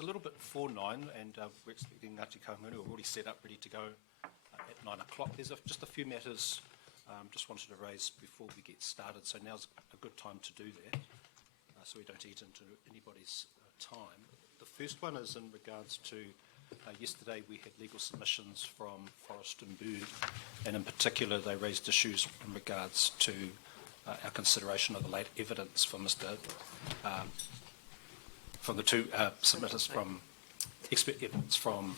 It's a little bit before 9, and we're expecting Ngāti Kahungunu. We're already set up, ready to go at 9 o'clock. There's just a few matters just wanted to raise before we get started, so now's a good time to do that, so we don't eat into anybody's time. The first one is in regards to yesterday we had legal submissions from Forest and Bird, and in particular they raised issues in regards to our consideration of the late evidence from from the two submitters from expert evidence from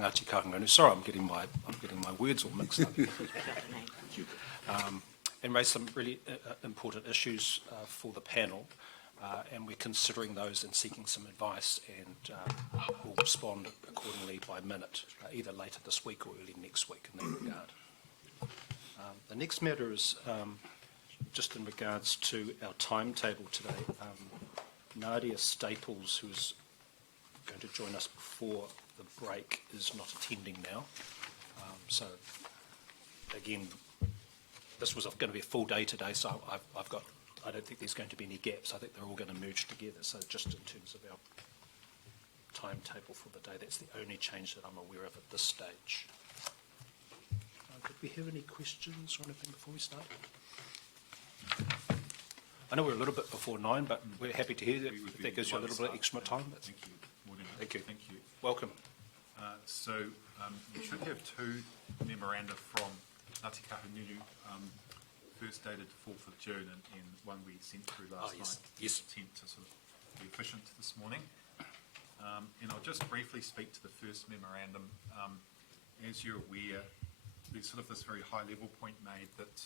Ngāti Kahungunu. Sorry, I'm getting my words all mixed up. And raised some really important issues for the panel, and we're considering those and seeking some advice, and we'll respond accordingly by minute, either later this week or early next week in that regard. The next matter is just in regards to our timetable today. Nadia Staples, who's going to join us before the break, is not attending now. So again, this was going to be a full day today, so I don't think there's going to be any gaps. I think they're all going to merge together. So just in terms of our timetable for the day, that's the only change that I'm aware of at this stage. Did we have any questions or anything before we start? I know we're a little bit before 9, but we're happy to hear that. If that gives you a little bit extra time. Thank you. Morning. Thank you. Thank you. Welcome. You should have two memoranda from Ngāti Kahungunu, first dated 4th of June and one we sent through last night. Yes. Attempt to sort of be efficient this morning. And I'll just briefly speak to the first memorandum. As you're aware, there's sort of this very high level point made that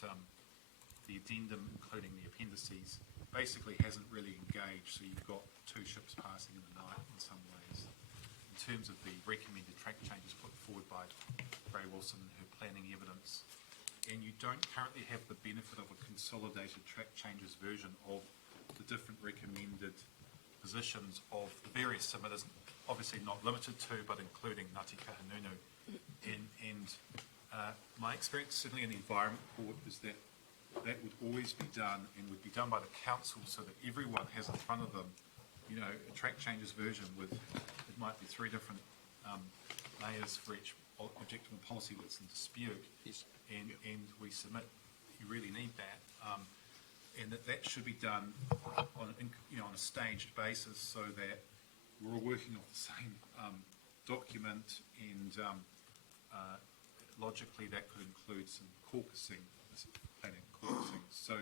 the addendum, including the appendices, basically hasn't really engaged, so you've got two ships passing in the night in some ways. In terms of the recommended track changes put forward by Ray Wilson and her planning evidence, and you don't currently have the benefit of a consolidated track changes version of the different recommended positions of the various submitters, obviously not limited to, but including Ngāti Kahungunu. And my experience, certainly in the Environment Court, is that that would always be done and would be done by the council so that everyone has in front of them, a track changes version with, it might be 3 different layers for each objective and policy that's in dispute. Yes. And we submit, you really need that. And that should be done on a staged basis so that we're all working off the same document, and logically that could include some caucusing, planning caucusing. So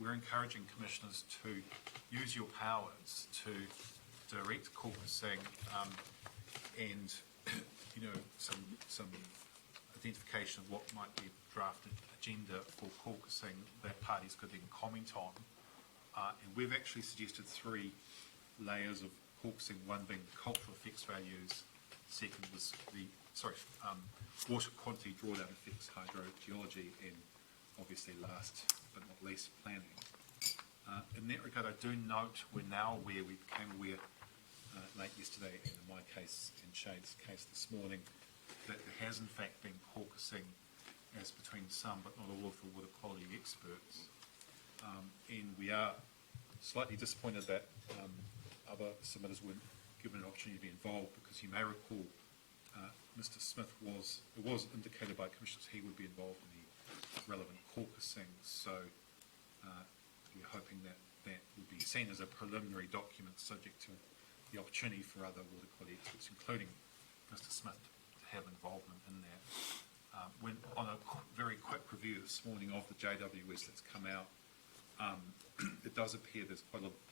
we're encouraging commissioners to use your powers to direct caucusing and some identification of what might be a drafted agenda for caucusing that parties could then comment on. And we've actually suggested 3 layers of caucusing, one being the cultural effects values, second was the water quantity drawdown effects, hydrogeology, and obviously last but not least planning. In that regard, I do note we became aware late yesterday, and in my case and Shade's case this morning, that there has in fact been caucusing as between some but not all of the water quality experts. And we are slightly disappointed that other submitters weren't given an opportunity to be involved, because you may recall Mr. Smith it was indicated by commissioners he would be involved in the relevant caucusing, so we're hoping that that would be seen as a preliminary document subject to the opportunity for other water quality experts, including Mr. Smith, to have involvement in that. When on a very quick review this morning of the JWS that's come out, it does appear there's quite a lot of,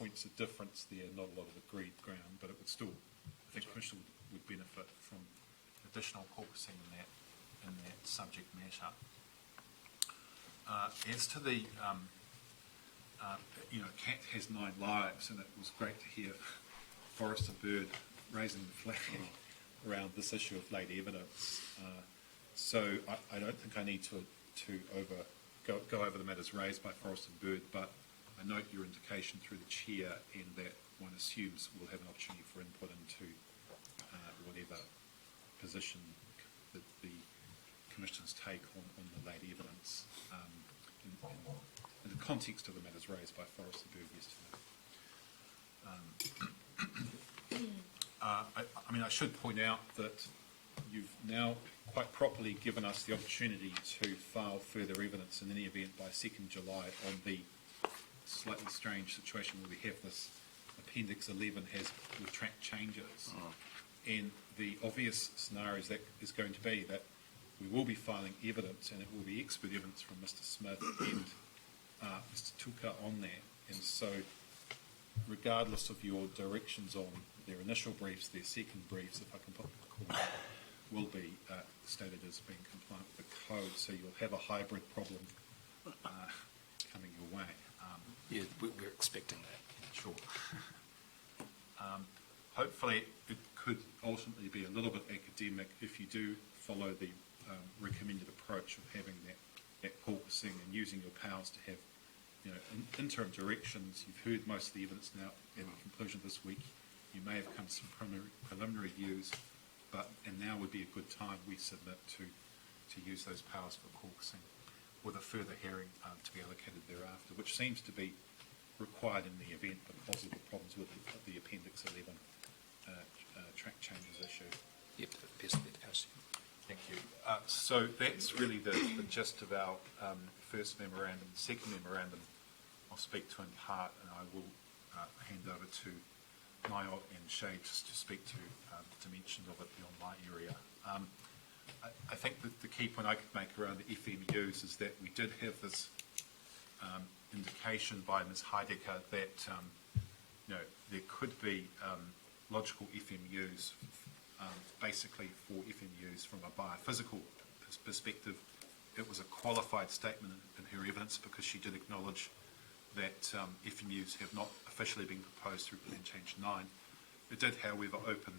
points of difference there, not a lot of agreed ground, but it would still, I think, Commissioner would benefit from additional caucusing in that subject matter. As to the, Cat has 9 lives, and it was great to hear Forest and Bird raising the flag around this issue of late evidence. So I don't think I need to go over the matters raised by Forest and Bird, but I note your indication through the chair, and that one assumes we'll have an opportunity for input into whatever position that the Commissioners take on the late evidence in the context of the matters raised by Forest and Bird yesterday. I mean, I should point out that you've now quite properly given us the opportunity to file further evidence in any event by 2nd July on the slightly strange situation where we have this Appendix 11 has the track changes. And the obvious scenario is that is going to be that we will be filing evidence, and it will be expert evidence from Mr. Smith and Mr. Tuka on that. And so, regardless of your directions on their initial briefs, their second briefs, if I can call them, will be stated as being compliant with the code. So you'll have a hybrid problem coming your way. Yeah, we're expecting that. Sure. Hopefully, it could ultimately be a little bit academic if you do follow the recommended approach of having that caucusing and using your powers to have, interim directions. You've heard most of the evidence now at the conclusion of this week. You may have come to some preliminary views, and now would be a good time, we submit, to use those powers for caucusing with a further hearing to be allocated thereafter, which seems to be required in the event because of the problems with the Appendix 11 track changes issue. Yep, that appears to be the case. Thank you. So that's really the gist of our first memorandum. The second memorandum I'll speak to in part, and I will hand over to Niall and Shay just to speak to dimensions of it beyond my area. I think that the key point I could make around the FMUs is that we did have this indication by Ms. Heidecker that there could be logical FMUs, basically for FMUs from a biophysical perspective. It was a qualified statement in her evidence because she did acknowledge that FMUs have not officially been proposed through Plan Change 9. It did, however, open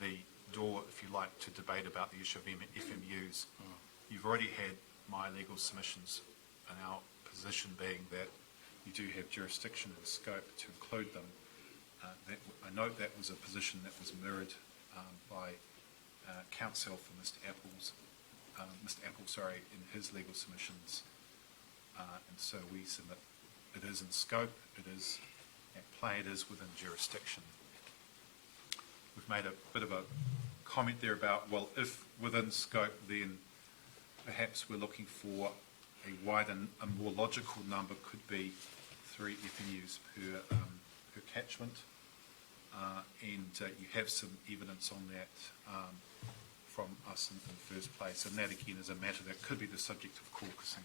the door, if you like, to debate about the issue of FMUs. You've already had my legal submissions, and our position being that you do have jurisdiction and scope to include them. I note that was a position that was mirrored by counsel for Mr. Apple, in his legal submissions. And so we submit it is in scope, it is at play, it is within jurisdiction. We've made a bit of a comment there about, well, if within scope, then perhaps we're looking for a wider, a more logical number could be 3 FMUs per catchment. And you have some evidence on that from us in the first place, and that again is a matter that could be the subject of caucusing.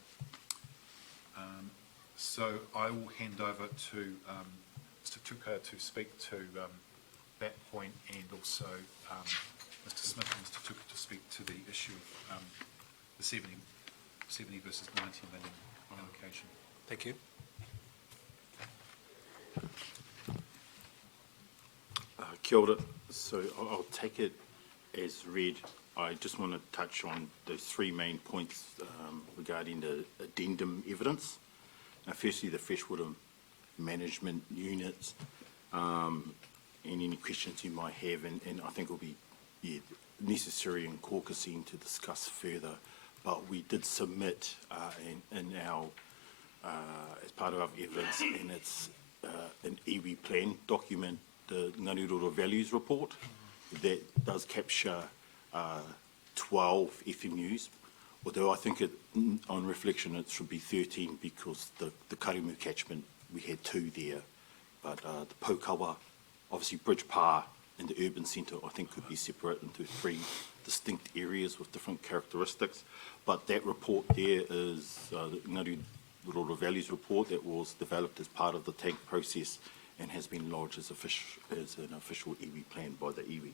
So I will hand over to Mr. Tuka to speak to that point, and also Mr. Smith and Mr. Tuka to speak to the issue of the 70 versus 90 million allocation. Thank you. Kia ora. So I'll take it as read. I just want to touch on those 3 main points regarding the addendum evidence. Firstly, the freshwater management units, and any questions you might have, and I think it will be necessary in caucusing to discuss further. But we did submit in our, as part of our evidence, and it's an iwi plan document, the Ngāti Values Report, that does capture 12 FMUs, although I think on reflection it should be 13 because the Karimu catchment, we had 2 there, but the Poukawa, obviously Bridgepa and the urban centre, I think could be separate into 3 distinct areas with different characteristics. But that report there is the Ngāti Values Report that was developed as part of the TAG process and has been lodged as an official iwi plan by the iwi.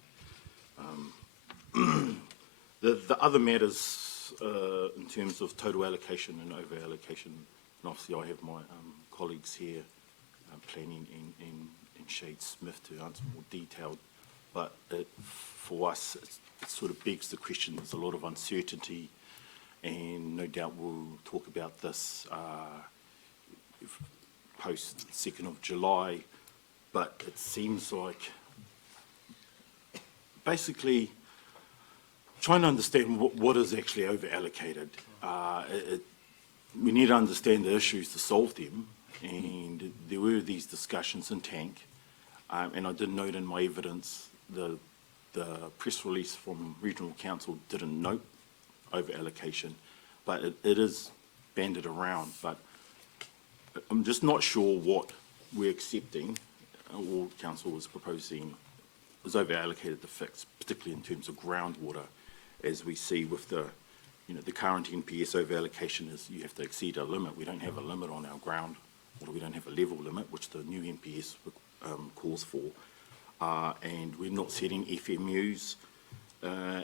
The other matters in terms of total allocation and over allocation, and obviously I have my colleagues here, planning and Shade Smith to answer more detailed, but for us it sort of begs the question. There's a lot of uncertainty, and no doubt we'll talk about this post 2nd of July, but it seems like basically trying to understand what is actually over allocated. We need to understand the issues to solve them, and there were these discussions in TANK. And I did note in my evidence, the press release from Regional Council didn't note over allocation, but it is banded around. But I'm just not sure what we're accepting, or council was proposing, is over allocated to fix, particularly in terms of groundwater, as we see with the, the current NPS over allocation is you have to exceed a limit. We don't have a limit on our groundwater. We don't have a level limit, which the new NPS calls for. And we're not setting FMUs,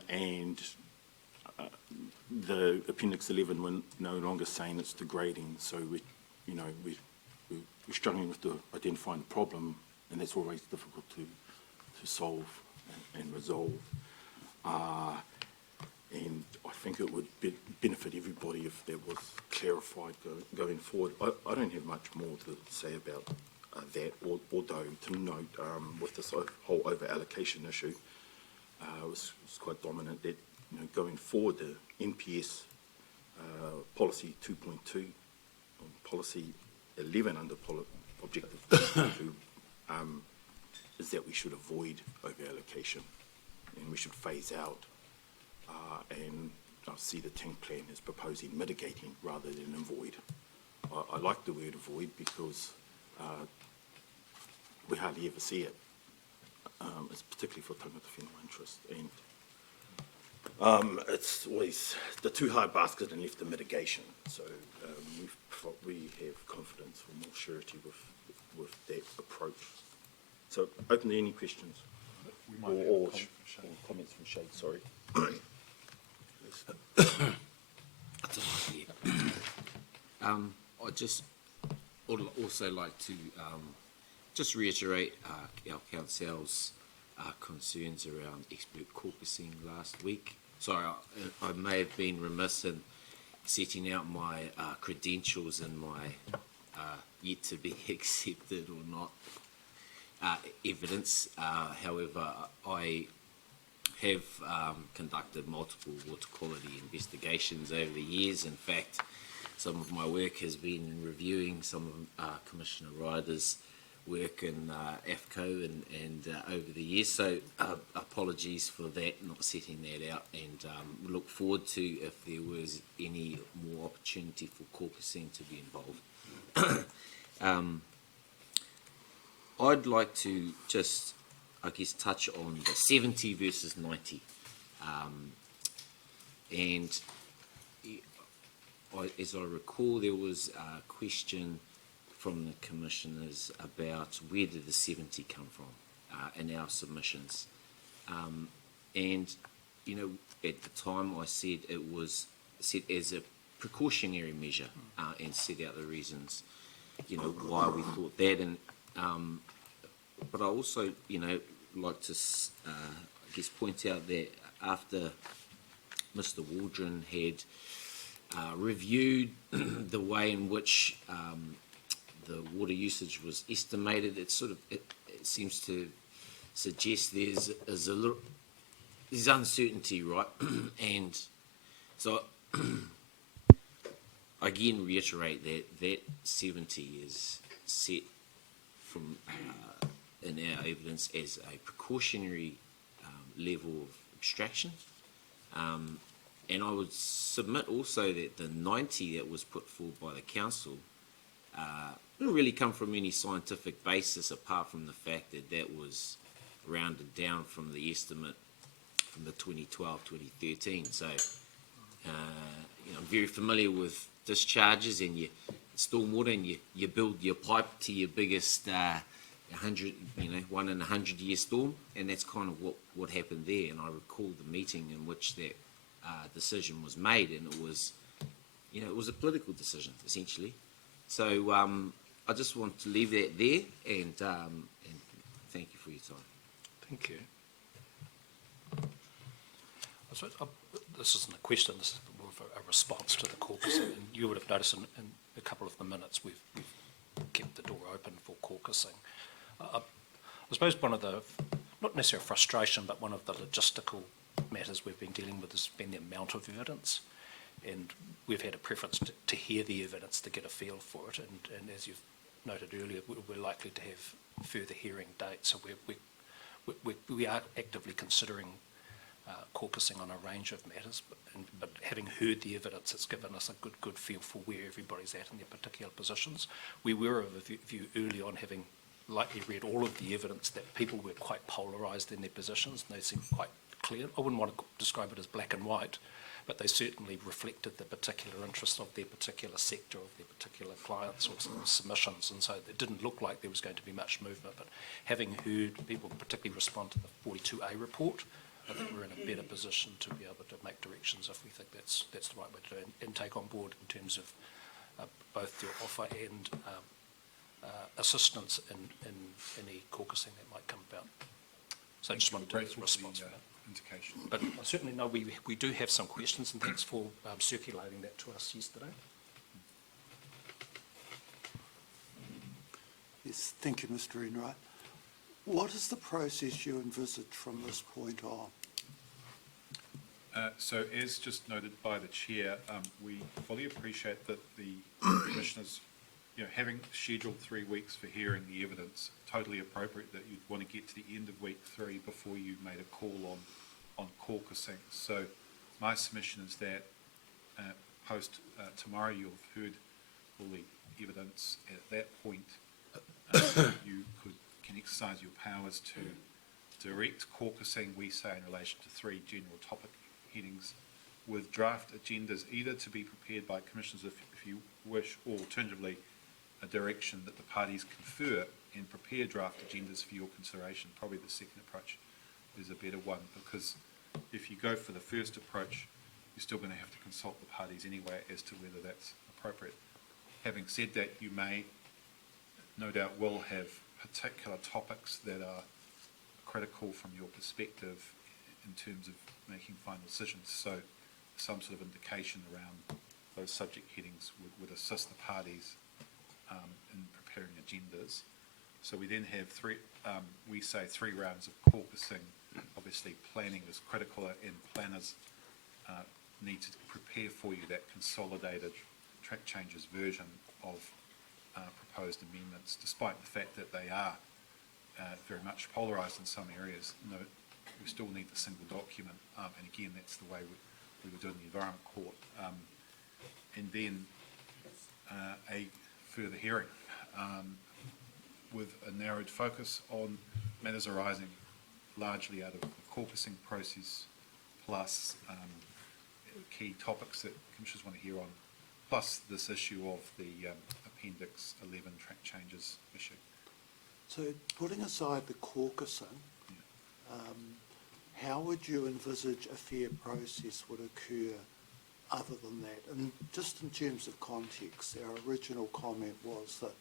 and the Appendix 11, we're no longer saying it's degrading. So we're struggling with identifying the problem, and that's always difficult to solve and resolve. And I think it would benefit everybody if that was clarified going forward. I don't have much more to say about that, although to note with this whole over-allocation issue, it was quite dominant that going forward, the NPS policy 2.2, policy 11 under objective 2.2, is that we should avoid over-allocation and we should phase out. And I see the Ting plan is proposing mitigating rather than avoid. I like the word avoid because we hardly ever see it. It's particularly for tangata whenua interest. And it's always the too hard basket and left the mitigation. So we have confidence or more surety with that approach. So open to any questions We might have or comments from Shade, sorry. I just would also like to just reiterate our council's concerns around expert caucusing last week. Sorry, I may have been remiss in setting out my credentials and my yet to be accepted or not evidence. However, I have conducted multiple water quality investigations over the years. In fact, some of my work has been in reviewing some of Commissioner Ryder's work in AFCO and over the years. So apologies for that, not setting that out, and look forward to if there was any more opportunity for caucusing to be involved. I'd like to just, I guess, touch on the 70 versus 90. And as I recall, there was a question from the commissioners about where did the 70 come from in our submissions. And, at the time I said it was set as a precautionary measure and set out the reasons, why we thought that. And but I also, like to, I guess, point out that after Mr. Waldron had reviewed the way in which the water usage was estimated, it seems to suggest there's uncertainty, right? And so I again reiterate that 70 is set from in our evidence as a precautionary level of abstraction. And I would submit also that the 90 that was put forward by the council didn't really come from any scientific basis apart from the fact that that was rounded down from the estimate from the 2012-2013. So I'm very familiar with discharges and your stormwater, and you build your pipe to your biggest 100, 1 in 100 year storm, and that's kind of what happened there. And I recall the meeting in which that decision was made, and it was a political decision essentially. So I just want to leave that there, and thank you for your time. Thank you. So, this isn't a question, this is more of a response to the caucusing. And you would have noticed in a couple of the minutes we've kept the door open for caucusing. I suppose one of the, not necessarily frustration, but one of the logistical matters we've been dealing with has been the amount of evidence. And we've had a preference to hear the evidence to get a feel for it. And as you've noted earlier, we're likely to have further hearing dates, so we are actively considering caucusing on a range of matters, but having heard the evidence, it's given us a good feel for where everybody's at in their particular positions. We were of a view early on, having likely read all of the evidence, that people were quite polarised in their positions, and they seemed quite clear. I wouldn't want to describe it as black and white, but they certainly reflected the particular interest of their particular sector, of their particular clients or submissions, and so it didn't look like there was going to be much movement. But having heard people particularly respond to the 42A report, I think we're in a better position to be able to make directions if we think that's the right way to do it, and take on board in terms of both your offer and assistance in any caucusing that might come about. So I just wanted to Grateful respond for to the that. indication. But I certainly know we do have some questions, and thanks for circulating that to us yesterday. Yes, thank you, Mr. Enright. What is the process you envisage from this point on? So as just noted by the chair, we fully appreciate that the commissioners, having scheduled 3 weeks for hearing the evidence, totally appropriate that you'd want to get to the end of week 3 before you made a call on caucusing. So my submission is that post tomorrow you'll have heard all the evidence. At that point, you can exercise your powers to direct caucusing, we say, in relation to 3 general topic headings, with draft agendas either to be prepared by commissioners if you wish, or alternatively a direction that the parties confer and prepare draft agendas for your consideration. Probably the second approach is a better one, because if you go for the first approach, you're still going to have to consult the parties anyway as to whether that's appropriate. Having said that, you may, no doubt will have particular topics that are critical from your perspective in terms of making final decisions. So some sort of indication around those subject headings would assist the parties in preparing agendas. So we then have we say three rounds of caucusing. Obviously planning is critical, and planners need to prepare for you that consolidated track changes version of proposed amendments, despite the fact that they are very much polarised in some areas. We still need the single document, and again, that's the way we would do it in the Environment Court. And then a further hearing with a narrowed focus on matters arising largely out of the caucusing process, plus key topics that commissioners want to hear on, plus this issue of the Appendix 11 track changes issue. So putting aside the caucusing, how would you envisage a fair process would occur other than that? And just in terms of context, our original comment was that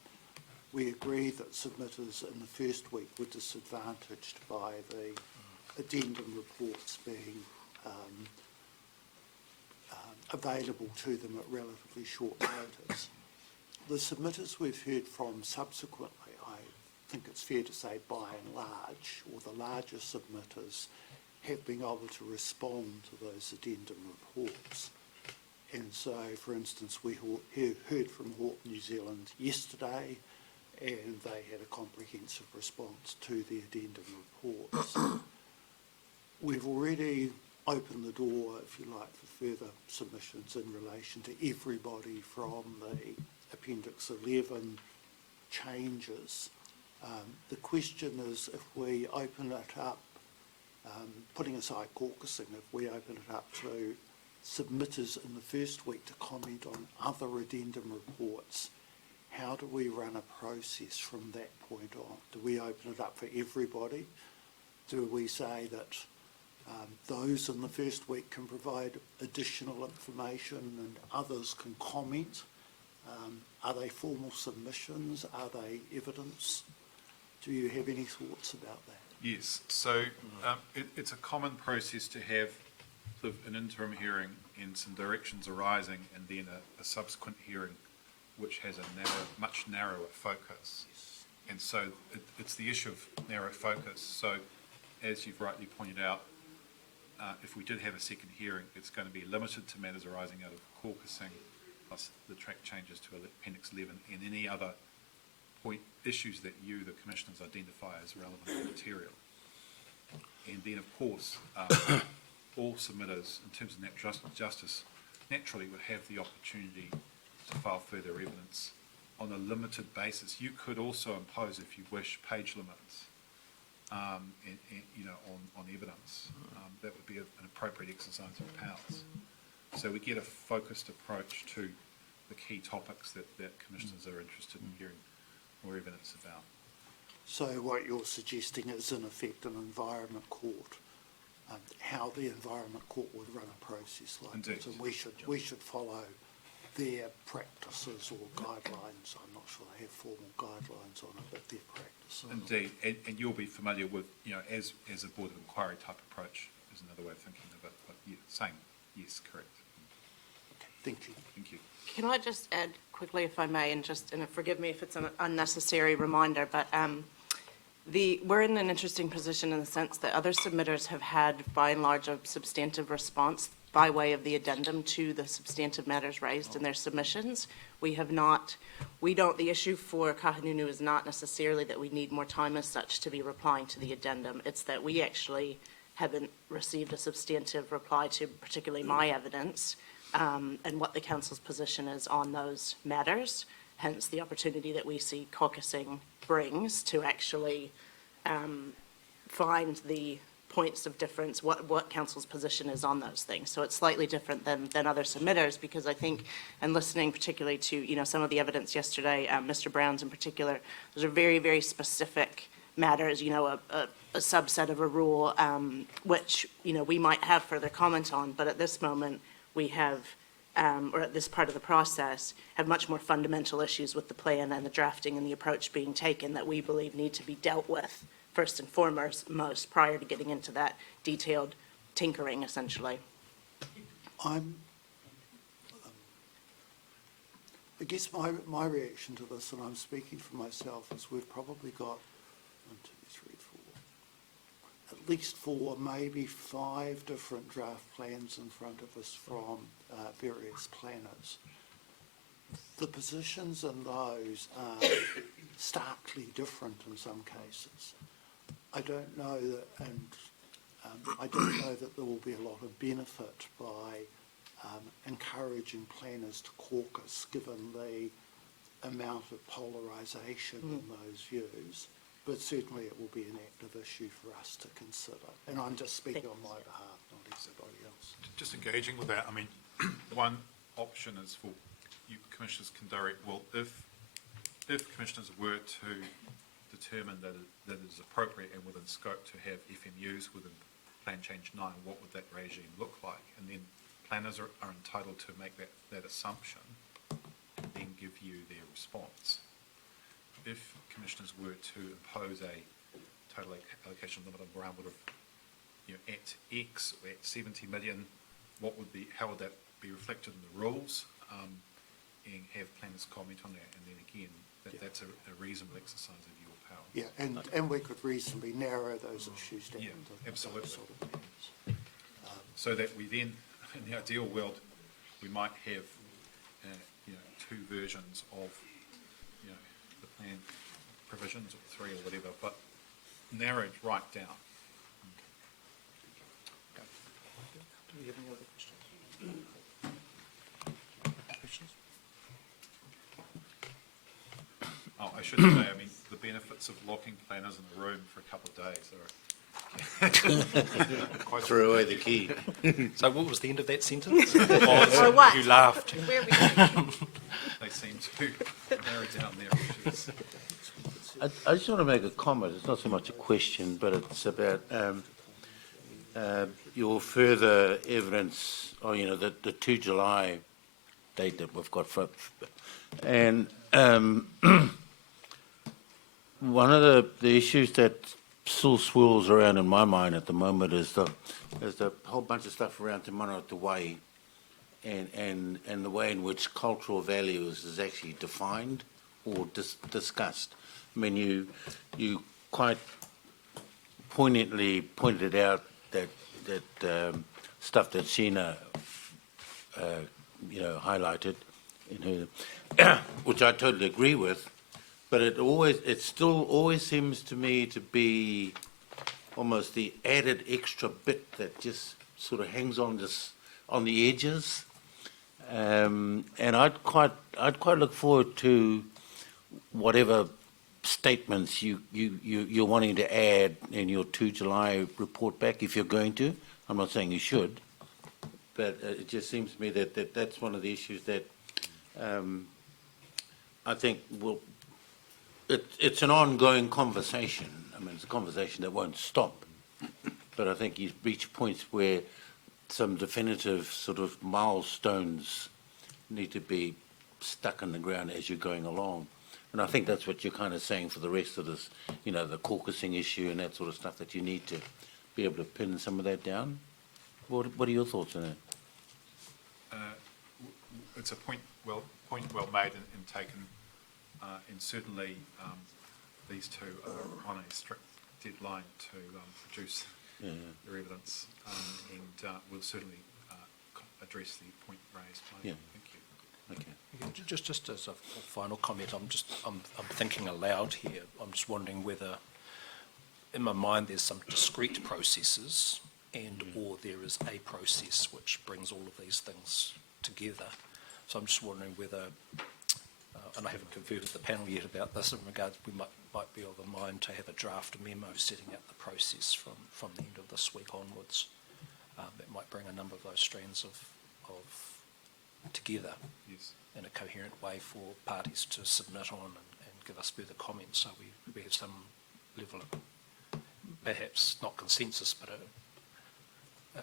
we agree that submitters in the first week were disadvantaged by the addendum reports being available to them at relatively short notice. The submitters we've heard from subsequently, I think it's fair to say by and large, or the larger submitters, have been able to respond to those addendum reports. And so, for instance, we heard from Hawke New Zealand yesterday, and they had a comprehensive response to the addendum reports. We've already opened the door, if you like, for further submissions in relation to everybody from the Appendix 11 changes. The question is, if we open it up, putting aside caucusing, if we open it up to submitters in the first week to comment on other addendum reports, how do we run a process from that point on? Do we open it up for everybody? Do we say that those in the first week can provide additional information and others can comment? Are they formal submissions? Are they evidence? Do you have any thoughts about that? Yes, so it's a common process to have sort of an interim hearing and some directions arising, and then a subsequent hearing which has a much narrower focus. And so it's the issue of narrow focus. So as you've rightly pointed out, if we did have a second hearing, it's going to be limited to matters arising out of caucusing, plus the track changes to Appendix 11 and any other issues that you, the commissioners, identify as relevant and material. And then, of course, all submitters, in terms of natural justice, naturally would have the opportunity to file further evidence on a limited basis. You could also impose, if you wish, page limits, on evidence. That would be an appropriate exercise of powers. So we get a focused approach to the key topics that commissioners are interested in hearing more evidence about. So what you're suggesting is, in effect, an environment court, how the environment court would run a process like Indeed. this, and we should follow their practices or guidelines. I'm not sure they have formal guidelines on it, but their practices. Indeed, and you'll be familiar with, as a board of inquiry type approach is another way of thinking of it, but yeah, same, yes, correct. Okay, thank you. Thank you. Can I just add quickly, if I may, and forgive me if it's an unnecessary reminder, but we're in an interesting position in the sense that other submitters have had, by and large, a substantive response by way of the addendum to the substantive matters raised in their submissions. We have not, the issue for Kahanunu is not necessarily that we need more time as such to be replying to the addendum. It's that we actually haven't received a substantive reply to particularly my evidence, and what the council's position is on those matters, hence the opportunity that we see caucusing brings to actually find the points of difference, what council's position is on those things. So it's slightly different than other submitters, because I think, and listening particularly to, some of the evidence yesterday, Mr. Brown's in particular, those are very, very specific matters, a subset of a rule, which, we might have further comment on, but at this moment, we have, or at this part of the process, have much more fundamental issues with the plan and the drafting and the approach being taken that we believe need to be dealt with first and foremost, prior to getting into that detailed tinkering, essentially. I guess my reaction to this, and I'm speaking for myself, is we've probably got 1, 2, 3, 4, at least 4, maybe 5 different draft plans in front of us from various planners. The positions in those are starkly different in some cases. I don't know that, and I don't know that there will be a lot of benefit by encouraging planners to caucus, given the amount of polarisation in those views. But certainly it will be an active issue for us to consider. And I'm just speaking on my behalf, not everybody else. Just engaging with that, I mean, one option is for you commissioners can direct, well, if commissioners were to determine that it is appropriate and within scope to have FMUs within Plan Change 9, what would that regime look like? And then planners are entitled to make that assumption and then give you their response. If commissioners were to impose a total allocation limit on Brownwood of at X or at 70 million, how would that be reflected in the rules? And have planners comment on that, and then again, that's a reasonable exercise of your power. Yeah, and we could reasonably narrow those issues down. Yeah, to absolutely. those sort of plans. So that we then, in the ideal world, we might have, 2 versions of, the plan provisions, or 3 or whatever, but narrowed right down. Do we have any other questions? Oh, I should say, I mean, the benefits of locking planners in a room for a couple of days are Throw away the key. So what was the end of that sentence? Or what? You laughed. Where we go? they seem to narrow down their issues. I just want to make a comment. It's not so much a question, but it's about your further evidence, or the 2 July date that we've got for, and one of the issues that still swirls around in my mind at the moment is the whole bunch of stuff around Te Mana o Te Wai, and the way in which cultural values is actually defined or discussed. I mean, you quite poignantly pointed out that stuff that Sheena highlighted in her, which I totally agree with. But it still always seems to me to be almost the added extra bit that just sort of hangs on the edges. And I'd quite look forward to whatever statements you're wanting to add in your 2 July report back, if you're going to. I'm not saying you should, but it just seems to me that that's one of the issues that I think it's an ongoing conversation. I mean, it's a conversation that won't stop. But I think you've reached points where some definitive sort of milestones need to be stuck in the ground as you're going along. And I think that's what you're kind of saying for the rest of this, you know, the caucusing issue and that sort of stuff, that you need to be able to pin some of that down. What are your thoughts on that? It's a point well made and taken, and certainly these two are on a strict deadline to produce their evidence, and we'll certainly address the point raised by you. Thank you. Okay. Yeah, just as a final comment, I'm thinking aloud here. I'm just wondering whether, in my mind, there's some discrete processes or there is a process which brings all of these things together. So I'm just wondering whether, and I haven't conferred with the panel yet about this, in regards we might be of a mind to have a draft memo setting out the process from the end of this week onwards. That might bring a number of those strands of together Yes. in a coherent way for parties to submit on and give us further comments, so we have some level of, perhaps not consensus, but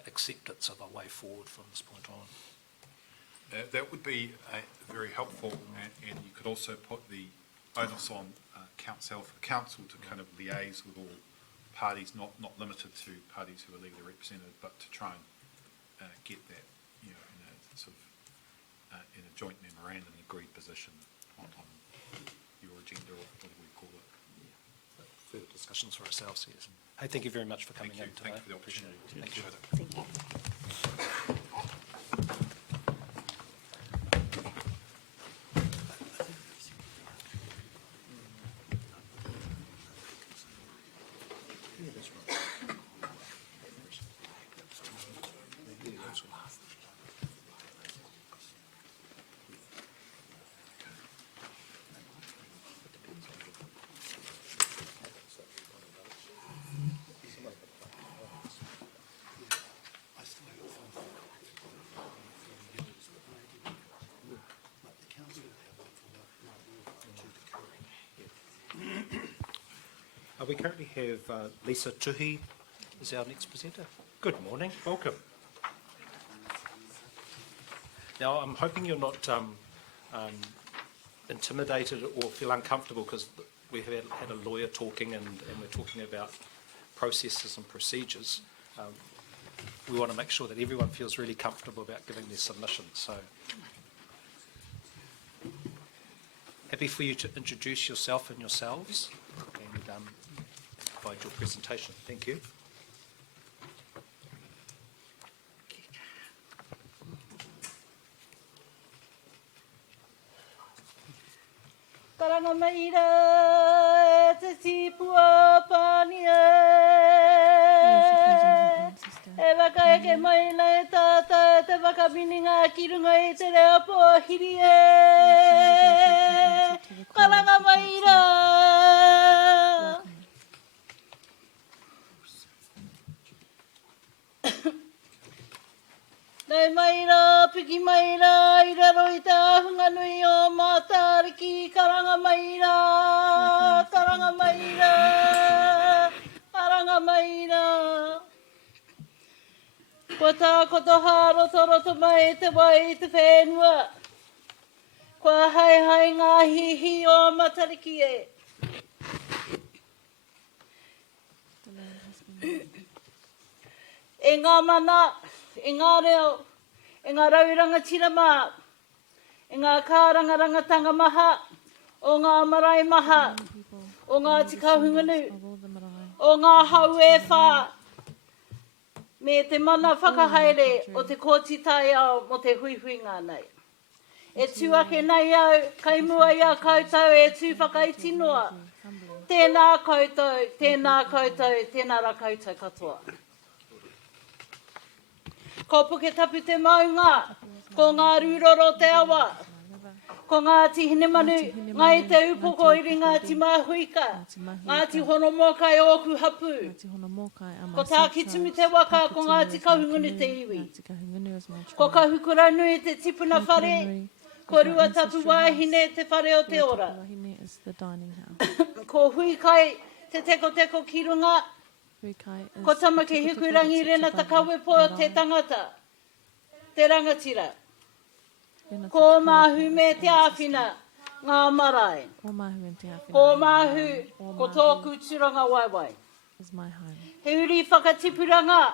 acceptance of a way forward from this point on. That would be very helpful, and you could also put the onus on council to kind of liaise with all parties, not limited to parties who are legally represented, but to try and get that, you know, in a sort of in a joint memorandum, agreed position on your agenda, or whatever we call it. Further discussions for ourselves, yes. Hey, thank you very much for coming in today. Thank you for the opportunity. Thank you. Thank you. We currently have Lisa Tuhi is our next presenter. Good morning, welcome. Now, I'm hoping you're not intimidated or feel uncomfortable, because we have had a lawyer talking and we're talking about processes and procedures. We want to make sure that everyone feels really comfortable about giving their submissions. So, happy for you to introduce yourself and yourselves and provide your presentation. Thank you. Karanga maira te tipua pania e waka e ke maina e tata e te waka mininga ki runga i te reo pōhiri e karanga maira Nei maira, piki maira, i raro i te ahunga nui o Mātariki, karanga maira, karanga maira, karanga maira. Kua tā koto hāroto roto mai te wai i te whenua. Kua hai hai ngā hihi o Mātariki e. E ngā mana, e ngā reo, e ngā rauranga tirama, e ngā kārangarangatanga maha, o ngā marae maha, o ngā tikahunganu, o ngā hau e whā, me te mana whakahaere o te kōtitai ao mo te huihuinga nei. E tuake nei au, kai mua ia koutou e tū whakaitinoa. Tēnā koutou, tēnā koutou, tēnā ra koutou katoa. Ko puke tapu te maunga, ko ngā rūroro te awa, ko Ngāti Hinemanu, ngai te upoko i ri Ngāti Mahuika, Ngāti Honomokai o oku hapu, ko tāki tumu te waka ko Ngāti Kahungunu te iwi, ko ka hukura nui te tipuna whare, ko rua tapu wāhine te whare o te ora, ko huikai te teko ki runga, ko tamake hikurangi rena takawe po o te tangata, te rangatira. Ko mahu me te āwhina, ngā marae. Ko mahu, ko tōku turanga waiwai. He uri whakatipuranga,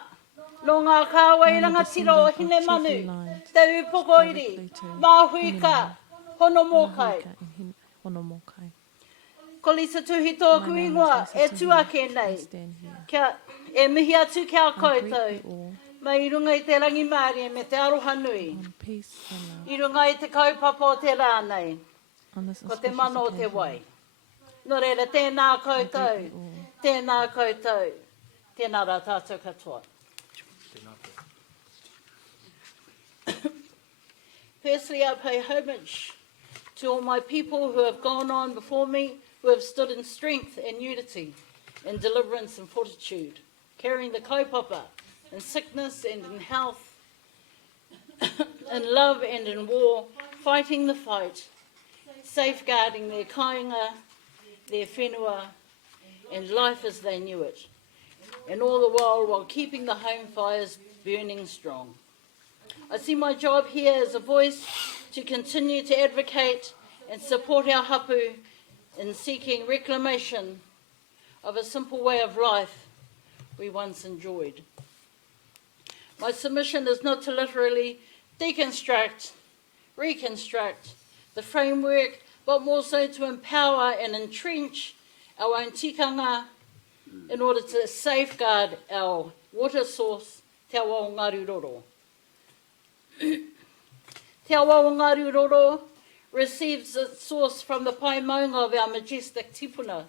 no ngā kāwai rangatira o Hinemanu, te upoko iri, Mahuika, Honomokai. Ko Lisa tuhi tōku ingoa, e tuake nei, kia, e mihi atu kia koutou, mai i runga i te rangi Māori me te aroha nui, i runga i te kaupapa o te rānei, ko te mano o te wai. Nō reira, tēnā koutou, tēnā koutou, tēnā rā tātou katoa. Firstly, I pay homage to all my people who have gone on before me, who have stood in strength and unity, in deliverance and fortitude, carrying the kaupapa in sickness and in health, in love and in war, fighting the fight, safeguarding their kāinga, their whenua, and life as they knew it, and all the while keeping the home fires burning strong. I see my job here as a voice to continue to advocate and support our hapu in seeking reclamation of a simple way of life we once enjoyed. My submission is not to literally deconstruct, reconstruct the framework, but more so to empower and entrench our own tikanga in order to safeguard our water source, Te Awa o Ngāruroro. Te Awa o Ngāruroro receives its source from the pai maunga of our majestic tipuna,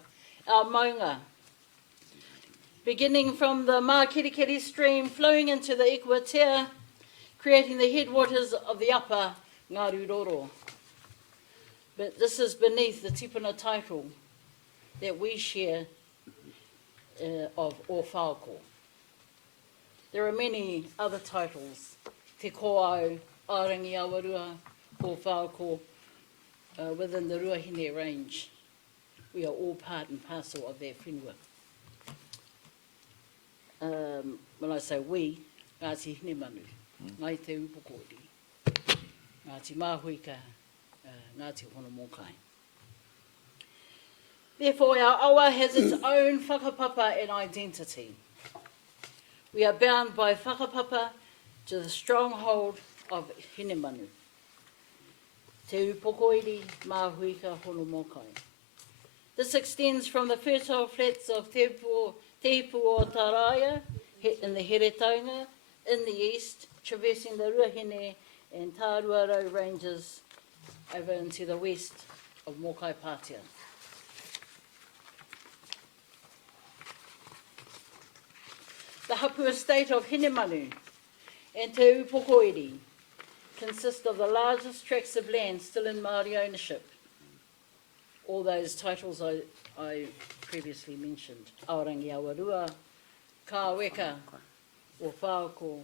our maunga. Beginning from the Mākerikeri stream, flowing into the Ikuatea, creating the headwaters of the upper Ngāruroro. But this is beneath the tipuna title that we share of O Whāko. There are many other titles, Te Koau, Ārangi Awarua, O Whāko, within the Ruahine range. We are all part and parcel of their whenua. When I say we, Ngāti Hinemanu, ngai te upokori, Ngāti Mahuika, Ngāti Honomokai. Therefore, our awa has its own whakapapa and identity. We are bound by whakapapa to the stronghold of Hinemanu. Te upokoiri, Mahuika, Honomokai. This extends from the fertile flats of Te Ipu o Taraya in the Heretaunga in the east, traversing the Ruahine and Tāruaro ranges over into the west of Mokai Pātea. The hapu estate of Hinemanu and Te Upokoiri consist of the largest tracts of land still in Māori ownership. All those titles I previously mentioned. Aorangi Awarua, Kāweka, O Whāko,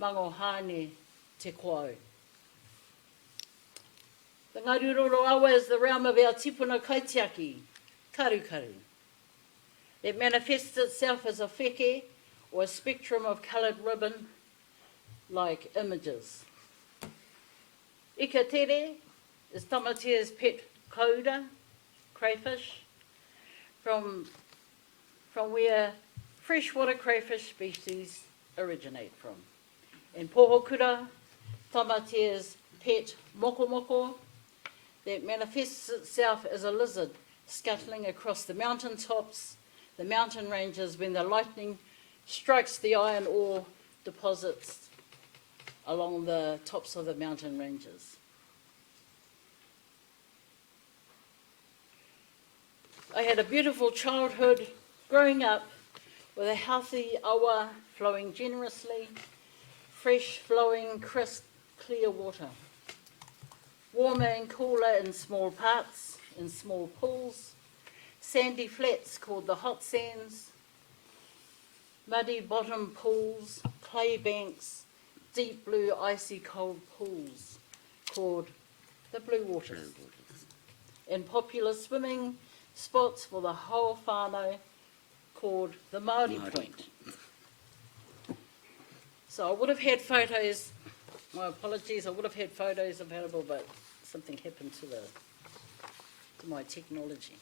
Mangohane, Te Koau. The Ngāruroro awa is the realm of our tipuna kaitiaki, karukaru. It manifests itself as a wheke or a spectrum of coloured ribbon like images. Ika tere is Tamatea's pet kauda, crayfish, from where freshwater crayfish species originate from. And Pohokura, Tamatea's pet mokomoko, that manifests itself as a lizard scuttling across the mountain tops, the mountain ranges when the lightning strikes the iron ore deposits along the tops of the mountain ranges. I had a beautiful childhood growing up with a healthy awa flowing generously, fresh flowing, crisp, clear water. Warmer and cooler in small parts, in small pools, sandy flats called the hot sands, muddy bottom pools, clay banks, deep blue icy cold pools called the blue waters, and popular swimming spots for the whole whānau called the Māori Point. So I would have had photos, my apologies, I would have had photos available, but something happened to my technology.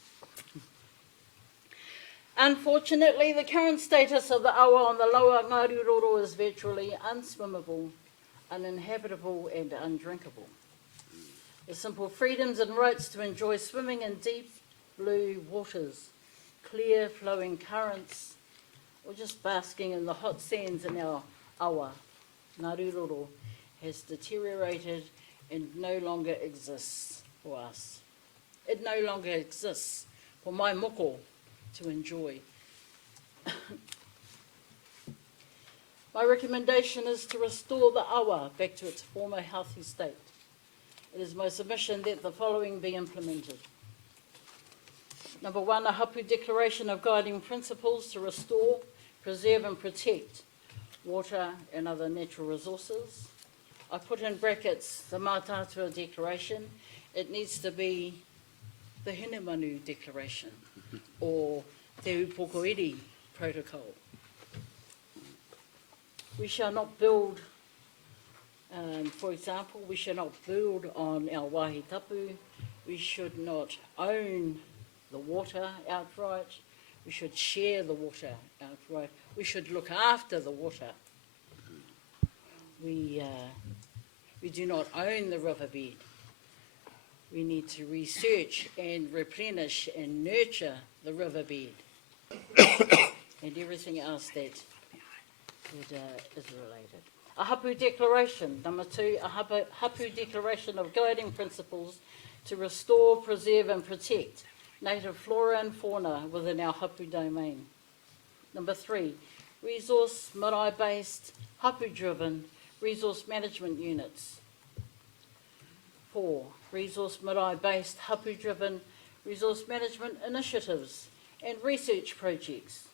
Unfortunately, the current status of the awa on the lower Ngāriroro is virtually unswimmable, uninhabitable and undrinkable. The simple freedoms and rights to enjoy swimming in deep blue waters, clear flowing currents, or just basking in the hot sands in our awa, Ngāriroro, has deteriorated and no longer exists for us. It no longer exists for my moko to enjoy. My recommendation is to restore the awa back to its former healthy state. It is my submission that the following be implemented. Number 1, a hapu declaration of guiding principles to restore, preserve and protect water and other natural resources. I put in brackets the Mātātua Declaration. It needs to be the Hinemanu Declaration or Te Upokoiri Protocol. We shall not build, for example, we shall not build on our wahi tapu. We should not own the water outright. We should share the water outright. We should look after the water. We do not own the riverbed. We need to research and replenish and nurture the riverbed and everything else that is related. A hapu declaration. Number 2, a hapu declaration of guiding principles to restore, preserve and protect native flora and fauna within our hapu domain. Number 3, resource marae-based, hapu-driven resource management units. 4, resource marae-based, hapu-driven resource management initiatives and research projects.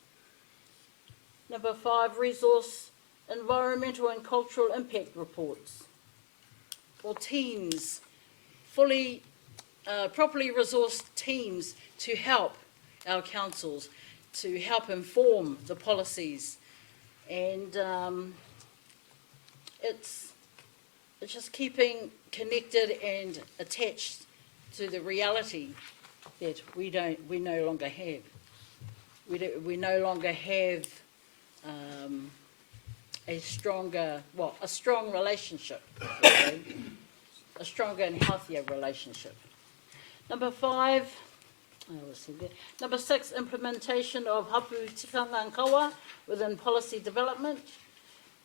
Number 5, resource environmental and cultural impact reports. Or teams, properly resourced teams to help our councils, to help inform the policies. And it's just keeping connected and attached to the reality that we no longer have. We no longer have a strong relationship, a stronger and healthier relationship. Number 5, Number 6, implementation of hapu tikanga and kawa within policy development.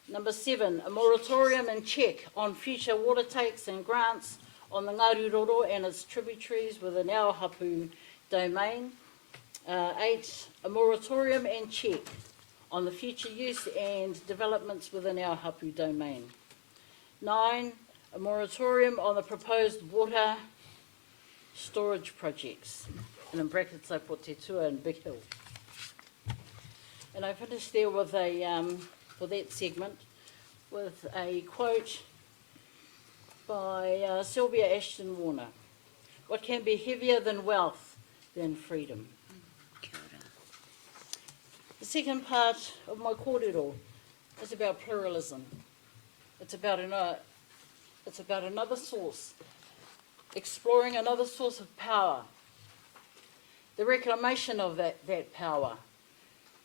Number 7, a moratorium and check on future water takes and grants on the Ngāriroro and its tributaries within our hapu domain. 8, a moratorium and check on the future use and developments within our hapu domain. 9, a moratorium on the proposed water storage projects. And in brackets I put Te Tua and Big Hill. And I finished there with for that segment, with a quote by Sylvia Ashton Warner. What can be heavier than wealth than freedom? The second part of my kōrero is about pluralism. It's about another source, exploring another source of power, the reclamation of that power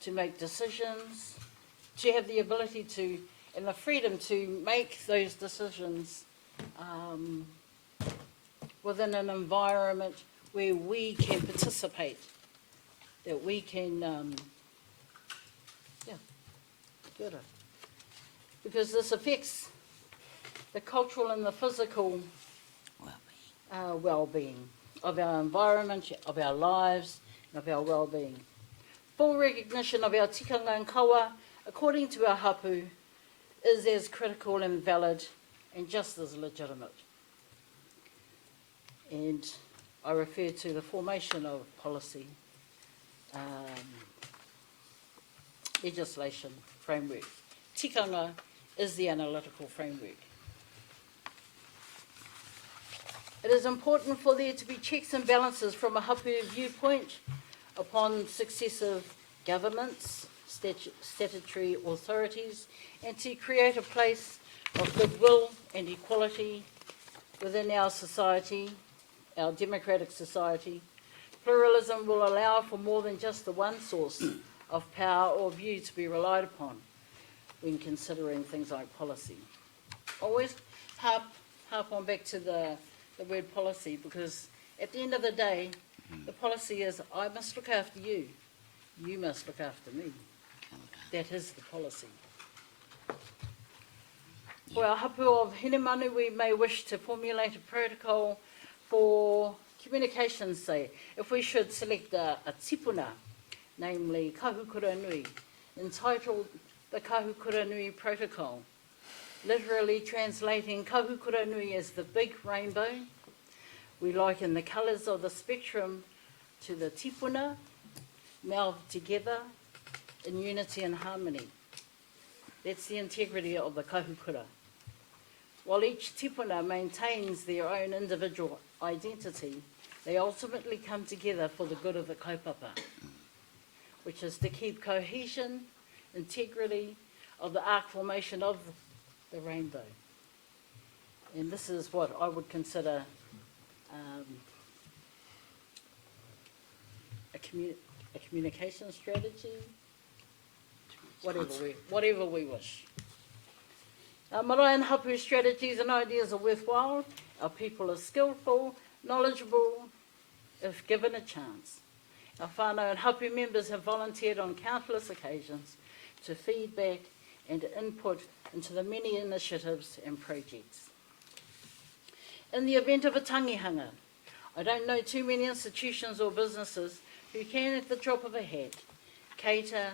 to make decisions, to have the ability to, and the freedom to make those decisions within an environment where we can participate, that we can, because this affects the cultural and the physical well-being of our environment, of our lives, of our well-being. Full recognition of our tikanga and kawa, according to our hapu, is as critical and valid and just as legitimate. And I refer to the formation of policy, legislation framework. Tikanga is the analytical framework. It is important for there to be checks and balances from a hapu viewpoint upon successive governments, statutory authorities, and to create a place of goodwill and equality within our society, our democratic society. Pluralism will allow for more than just the one source of power or view to be relied upon when considering things like policy. Always harp on back to the word policy, because at the end of the day, the policy is I must look after you, you must look after me. That is the policy. For our hapu of Hinemanu, we may wish to formulate a protocol for communications, say, if we should select a tipuna, namely Kahukura Nui, entitled the Kahukura Nui Protocol, literally translating Kahukura Nui as the big rainbow. We liken the colours of the spectrum to the tipuna, melded together in unity and harmony. That's the integrity of the kahukura. While each tipuna maintains their own individual identity, they ultimately come together for the good of the kaupapa, which is to keep cohesion, integrity of the arc formation of the rainbow. And this is what I would consider a communication strategy, whatever we wish. Our marae and hapu strategies and ideas are worthwhile. Our people are skillful, knowledgeable, if given a chance. Our whānau and hapu members have volunteered on countless occasions to feedback and input into the many initiatives and projects. In the event of a tangihanga, I don't know too many institutions or businesses who can, at the drop of a hat, cater,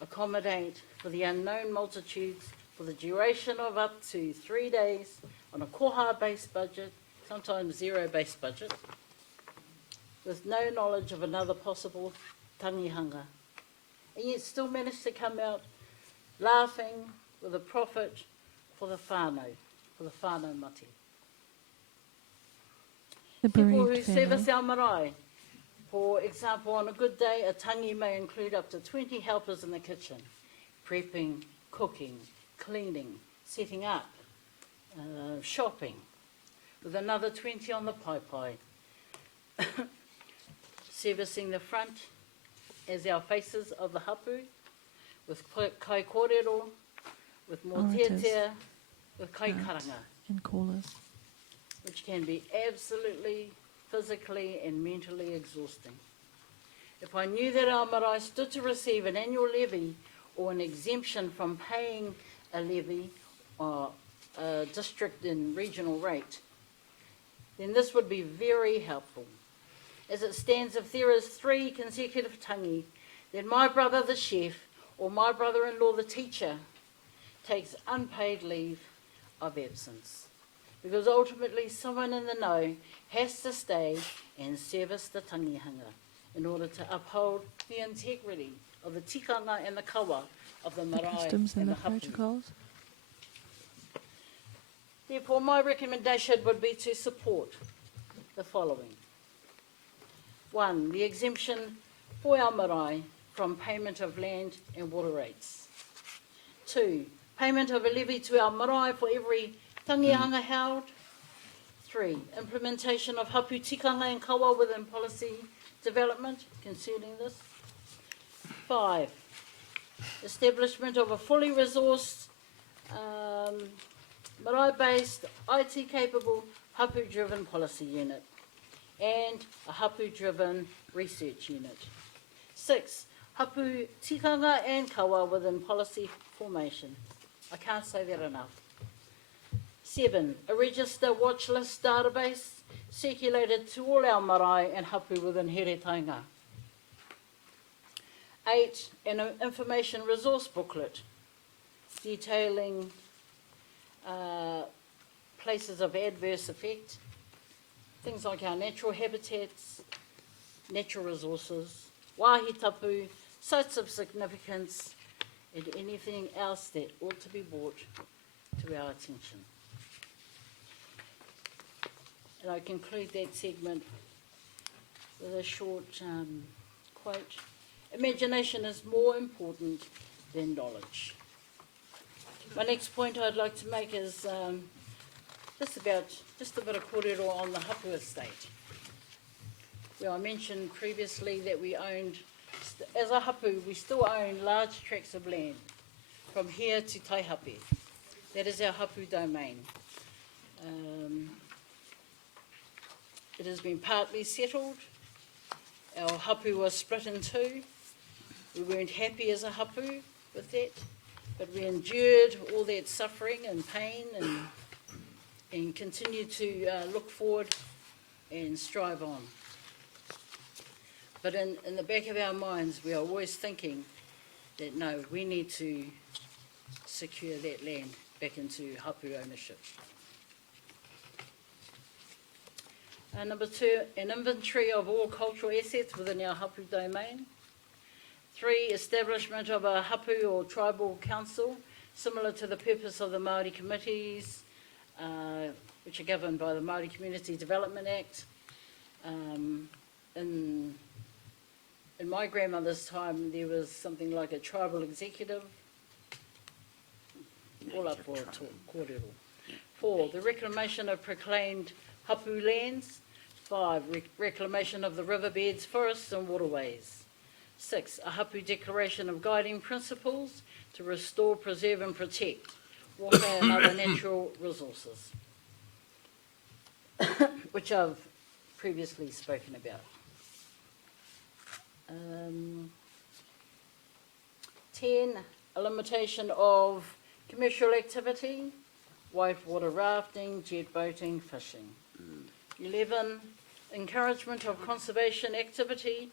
accommodate for the unknown multitudes for the duration of up to 3 days on a koha-based budget, sometimes zero-based budget, with no knowledge of another possible tangihanga, and yet still manage to come out laughing with a profit for the whānau mati. The People who bereaved service family. our marae. For example, on a good day, a tangi may include up to 20 helpers in the kitchen, prepping, cooking, cleaning, setting up, shopping, with another 20 on the pai, servicing the front as our faces of the hapu, with kai kōrero, with Orators, mōtetea, with kai parents. karanga, And callers. which can be absolutely, physically and mentally exhausting. If I knew that our marae stood to receive an annual levy or an exemption from paying a levy or a district and regional rate, then this would be very helpful. As it stands, if there is 3 consecutive tangi, then my brother the chef or my brother-in-law the teacher takes unpaid leave of absence. Because ultimately someone in the know has to stay and service the tangihanga in order to uphold the integrity of the tikanga and the kawa of the The marae customs and and the the hapu. protocols. Therefore, my recommendation would be to support the following. 1, the exemption for our marae from payment of land and water rates. 2, payment of a levy to our marae for every tangihanga held. 3, implementation of hapu tikanga and kawa within policy development concerning this. 5, establishment of a fully resourced, marae-based, IT-capable, hapu-driven policy unit and a hapu-driven research unit. 6, hapu tikanga and kawa within policy formation. I can't say that enough. 7, a register watch list database circulated to all our marae and hapu within Here Tainga. 8, an information resource booklet detailing places of adverse effect, things like our natural habitats, natural resources, wāhi tapu, sites of significance, and anything else that ought to be brought to our attention. And I conclude that segment with a short quote. Imagination is more important than knowledge. My next point I'd like to make is just a bit of kōrero on the Hapu estate. Well, I mentioned previously that we owned, as a Hapu, we still own large tracts of land from here to Taihape. That is our Hapu domain. It has been partly settled. Our Hapu was split in two. We weren't happy as a Hapu with that, but we endured all that suffering and pain and continue to look forward and strive on. But in the back of our minds, we are always thinking that no, we need to secure that land back into Hapu ownership. Number 2, an inventory of all cultural assets within our Hapu domain. 3, establishment of a Hapu or tribal council, similar to the purpose of the Māori committees, which are governed by the Māori Community Development Act. In my grandmother's time, there was something like a tribal executive. All up for kōrero. 4, the reclamation of proclaimed Hapu lands. 5, reclamation of the riverbeds, forests and waterways. 6, a Hapu declaration of guiding principles to restore, preserve and protect water and other natural resources, which I've previously spoken about. 10, a limitation of commercial activity, whitewater rafting, jet boating, fishing. 11, encouragement of conservation activity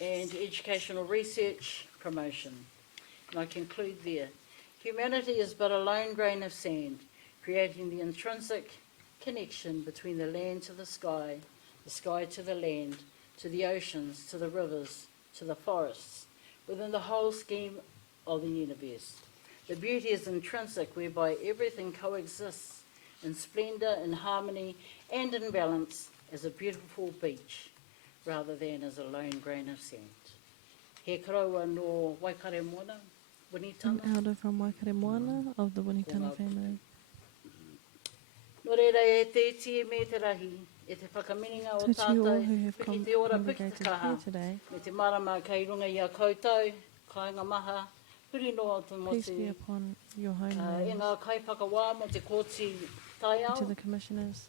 and educational research promotion. And I conclude there. Humanity is but a lone grain of sand, creating the intrinsic connection between the land to the sky to the land, to the oceans, to the rivers, to the forests, within the whole scheme of the universe. The beauty is intrinsic, whereby everything coexists in splendour, in harmony, and in balance as a beautiful beach, rather than as a lone grain of sand. He karaua no Waikare Moana, Winitana. An elder from Waikare Moana of the Winitana family. No reira e te tie me te rahi, e te whakamininga o To you all tātou, who have piki te ora piki te congregated kaha, here today, me te marama kei runga i a koutou, kāinga maha, puri noa te peace be motu, upon your home e lands. ngā kaipakawā mo te kōti tai To ao, the commissioners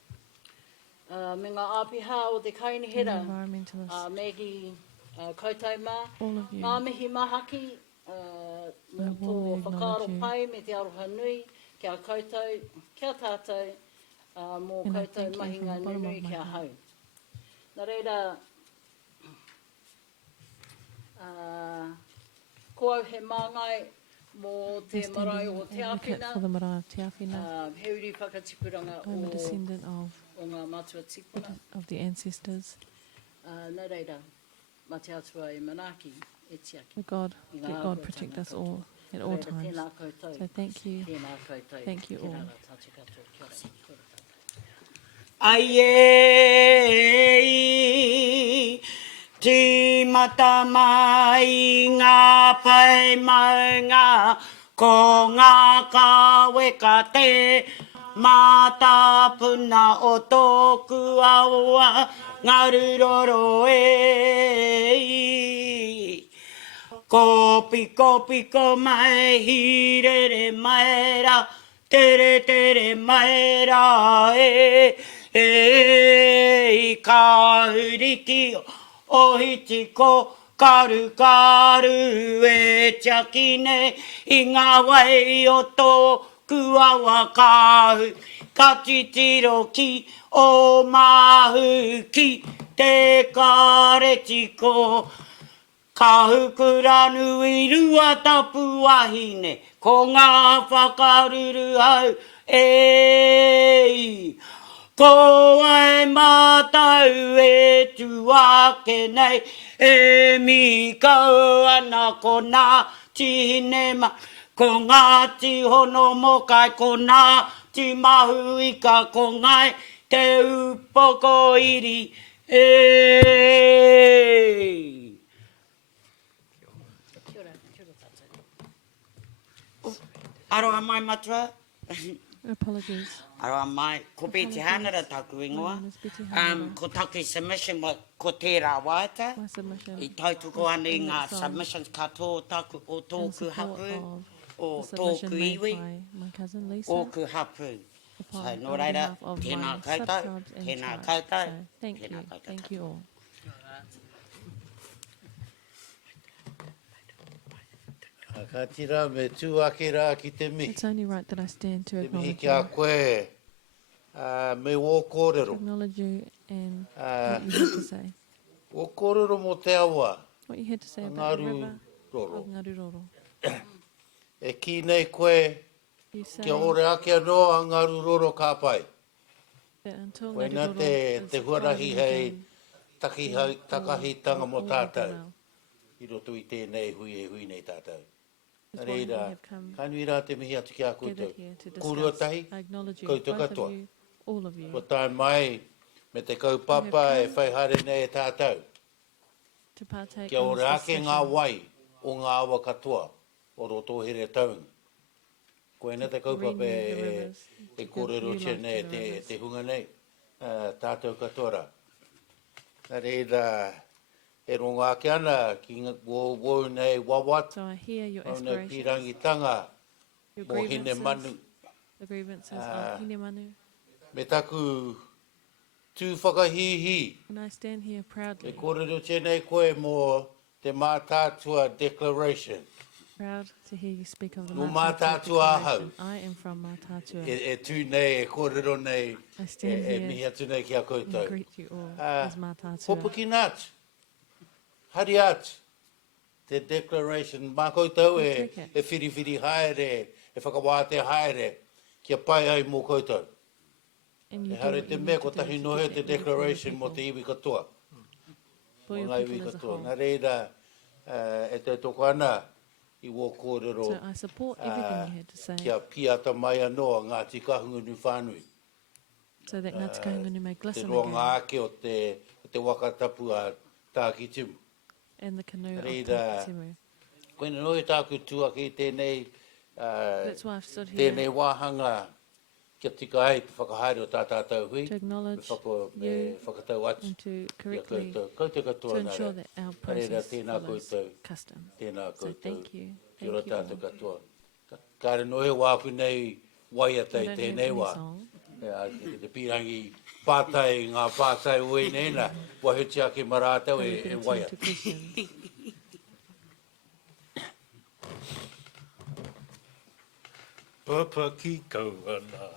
me ngā āpiha o te and the kainihera, environmentalists, Maggie koutou mā, all of you, ngā mihi mahaki, I tō warmly whakaaro acknowledge you. pai me te aroha nui, kia koutou, kia tātou, mō And I koutou thank you from mahinga the bottom nunui of my kia heart. hau. Nā reira, ko au he māngai mō te I marae stand o in te advocate āwhina, for the marae of Te Awhina. he uri whakatipuranga I'm a descendant o ngā mātua tipuna. of the ancestors, Nā reira, mā te atua e manaki, e tiaki. that God, I ngā let God āhua protect tana us koutou. all at all Reira, times. tēnā koutou. So thank you. Tēnā koutou. Thank you Kia all. rara, tātou katoa, kia ora, kia ora tātou. Ai e ti mata mai ngā pai maunga ko ngā kaweka te mata puna o tōku aua ngā ruroro e. Ko piko mai hirere mai ra, tere mai ra e ka uriki o hiti ko karu e tiakine i ngā wai o tōku awa kāhu ka titiro ki o mahu ki te kareti ko Ka hukura nui rua tapu wahine, ko ngā whakaruru au, ei. Ko ai mātau e tuake nei, e mi kau ana ko nā tihine ma. Ko ngā tihono mokai, ko nā ti mahu ika, ko ngai te upoko iri, ei. Aroha mai matua. Apologies. Aroha mai, ko Peti Hanara taku ingoa. My name is Peti Hanara. Ko taku submission wa ko tērā waita. My submission I tautuko ana i in ngā itself submissions katoa taku o in tōku support hapu, of o the submission tōku made iwi, by my cousin Lisa ōku hapu. So, upon, nō on reira, behalf of tēnā my koutou, sub-tribes and tēnā tribes. koutou, So, thank tēnā you. koutou Thank you all. Ka tira me tūake rā ki te mihi. It's only right that I stand to Te mihi acknowledge ki a you, koe me wō to kōrero. acknowledge you and Ah. what you had to say. Wō kōrero mō te awa, What you had to say about the Ngaru river Roro. of Ngaruroro. E ki nei koe, You say kia ore ake anō a Ngaru Roro ka pai. that until Koe nā Ngaruroro te, is te huarahi thriving hei again, takahitanga mō all will tātou. go well. I roto i tēnei hui e hui nei tātou. That's why we Reira, have come kanui rā te mihi atu ki a koutou. gathered here to Kōrua discuss. tahi, I acknowledge you, koutou both katoa. of you, all of you. Ko tai mai, me te kaupapa e whaihare nei e tātou. To partake Kia in ore this ake ngā discussion. wai o ngā awa katoa o roto here taunga. Ko ena te kaupapa Renew the rivers, e to kōrero give che new nei life to the te, rivers. te hunga nei, tātou katoa rā. Nā reira, e ronga ake ana ki wō nei wawat, So I hear your o nei aspirations, pirangitanga your mō hine manu. grievances, the grievances Ah. of Hinemanu. Me taku tū whakahihi, And I stand here e proudly, kōrero che nei koe mō te mātātua declaration. proud to hear you speak of the No Mātātua Mātātua ahau. Declaration. I am from Mātātua. E tū nei, e kōrero nei, I stand e mihi here atu nei ki a and koutou. greet you all Ah, as Mātātua. Hopuki nāt, hari atu, te declaration, mā koutou e, Take it. e whiriwhiri haere, e whakawāte haere, kia pai ai mō koutou. And you E do hare what te you mea need ko to do tahi to nohe get te that ready for your declaration mo people, te iwi katoa. for O your ngā iwi people as a katoa. whole. Nā reira, e te toko ana i wō kōrero So I support everything you had to say, kia piata mai anō ngā tikahunga nu whānui. so that Ngāti Kahungunu may Te glisten roanga again, ake o te wakatapu a tāki timu. and the canoe of Reira. Takitimu. Koe no e tāku tuake i tēnei, That's why I've stood here tēnei wāhanga kia tika ai te whakahaere o tā tātou hui. to Me acknowledge me you whakatau atu. and to Kia correctly, koutou. Koutou to katoa ensure nara. that our Reira, process tēnā follows koutou. custom. Tēnā So koutou. thank you. Kia ora Thank you all. tātou katoa. Kāre nohe wāku nei wai I atai don't have tēnei any wā. song. Te pirangi pātai, ngā pātai ue nēna, wahuti ake marātau So we e can waia. turn to questions. Papa ki kawana.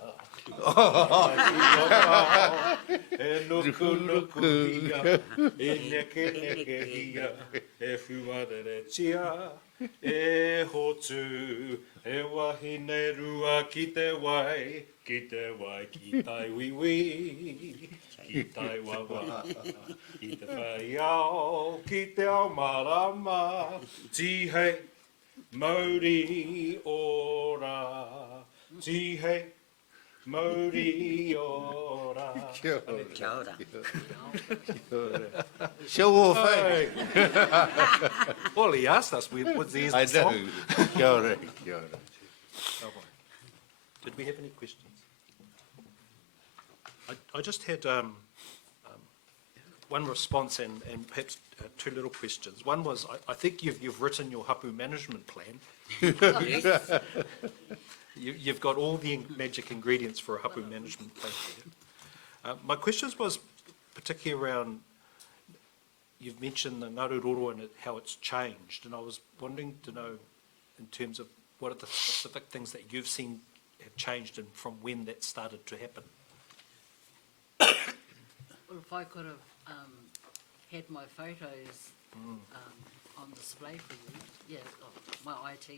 E nuku nuku hia, e neke neke hia, e whiwarere tia, e hotu, e wahine rua ki te wai, ki tai wiwi, ki tai wawa, ki te whai ao, ki te ao marama, tihei, Mauri ora, tihei, Mauri ora. Kia ora. Show off, eh? Well, he asked us, what's the I song? know. Kia ora, kia ora. Did we have any questions? I just had one response and perhaps two little questions. One was, I think you've written your hapu management plan. Yes. You've got all the magic ingredients for a hapu management plan here. My questions was particularly around, you've mentioned the Ngaruroro and how it's changed, and I was wanting to know in terms of what are the specific things that you've seen have changed and from when that started to happen. Well, if I could have had my photos on delay for you. Yeah, my IT,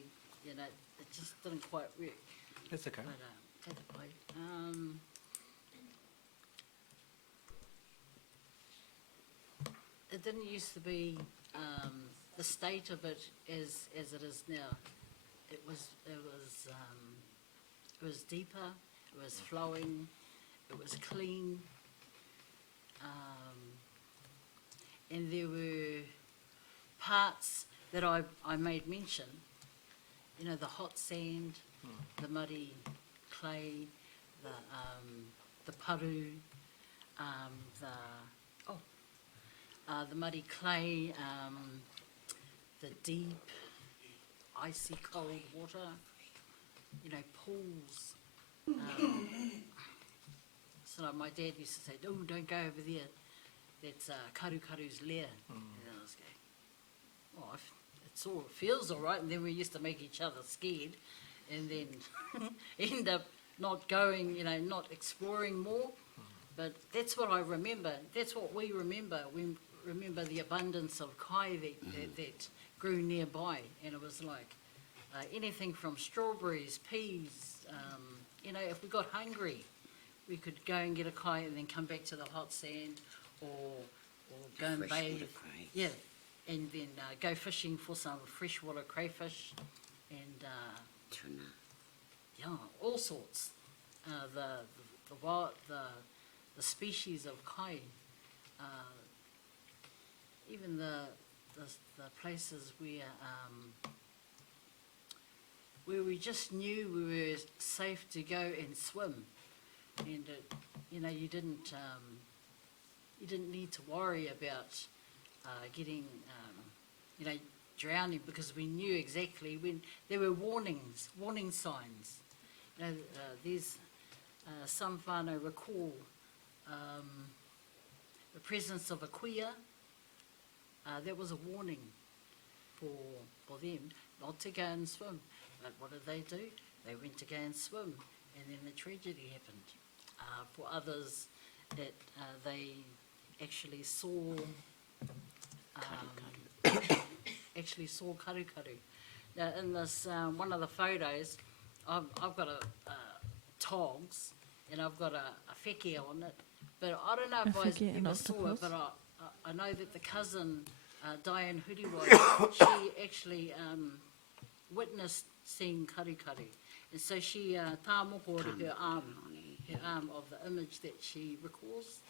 you know, it just didn't quite work. That's okay. But, either way, it didn't used to be, the state of it as it is now. It was deeper, it was flowing, it was clean, and there were parts that I made mention, you know, the hot sand, the muddy clay, the paru, the muddy clay, the deep, icy cold water, you know, pools. So like my dad used to say, "Oh, don't go over there. That's Karukaru's lair." And I was going, "Oh, it feels all right." And then we used to make each other scared, and then end up not going, you know, not exploring more. But that's what I remember. That's what we remember. We remember the abundance of kai that grew nearby, and it was like anything from strawberries, peas. You know, if we got hungry, we could go and get a kai and then come back to the hot sand, or go and bathe. Yeah, and then go fishing for some freshwater crayfish and Tuna. yeah, all sorts. The species of kai, even the places where we just knew we were safe to go and swim, and you know, you didn't need to worry about getting you know, drowning, because we knew exactly when there were warning signs. You know, there's some whānau recall the presence of a kuia. That was a warning for them not to go and swim. But what did they do? They went to go and swim, and then the tragedy happened. For others, that they actually saw karukaru. Now, in this one of the photos, I've got a togs, and I've got a wheke on it. But I don't know if I An ever saw it, octopus? but I know that the cousin, Diane Huriwai, she actually witnessed seeing karukaru. And so she tāmoko her arm of the image that she recalls.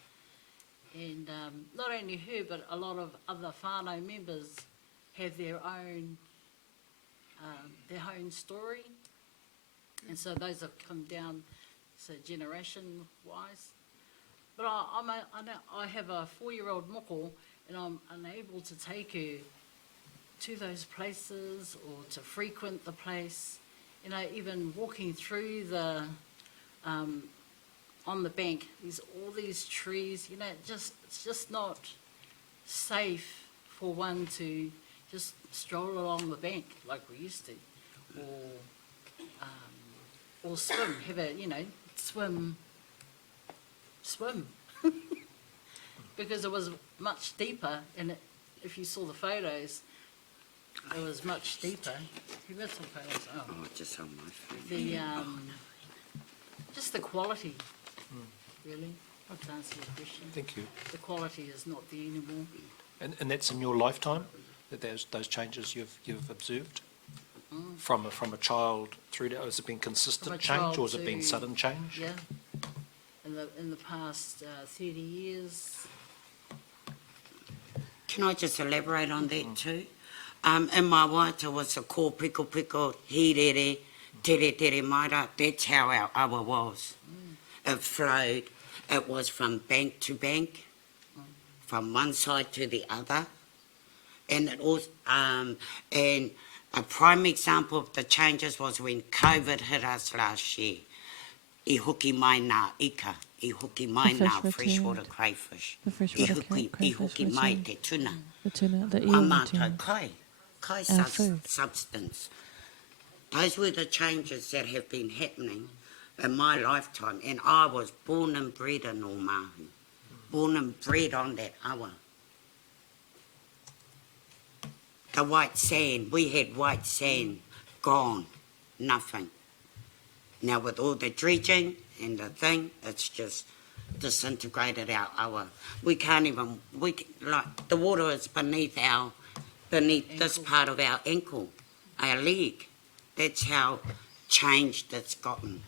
And not only her, but a lot of other whānau members have their own story. And so those have come down, so generation-wise. But I have a 4-year-old moko, and I'm unable to take her to those places or to frequent the place. You know, even walking through on the bank, there's all these trees, you know, it's just not safe for one to just stroll along the bank like we used to, or swim, swim. Because it was much deeper, and if you saw the photos, it was much deeper. You got some photos? Oh, Just on my phone. Just the quality, really, to answer your question. Thank you. The quality is not there anymore. And that's in your lifetime, that those changes you've observed? From a child through to, has it been consistent change, or has it been sudden change? Yeah, in the past 30 years. Can I just elaborate on that too? In my waiata was a ko piko piko, hirere, tere tere maira. That's how our awa was. It flowed. It was from bank to bank, from one side to the other. And it also, and a prime example of the changes was when COVID hit us last year. I hoki mai nā ika, I hoki mai The fish nā freshwater returned. crayfish. The freshwater I crayfish hoki mai returned. te tuna. The tuna, the A eel mātou returned. kai Our food. substance. Those were the changes that have been happening in my lifetime, and I was born and bred in Omahu, born and bred on that awa. the white sand, we had white sand, gone, nothing. Now with all the dredging and the thing, it's just disintegrated our, we can't even, like, the water is beneath this part of our ankle, our leg. That's how changed it's gotten.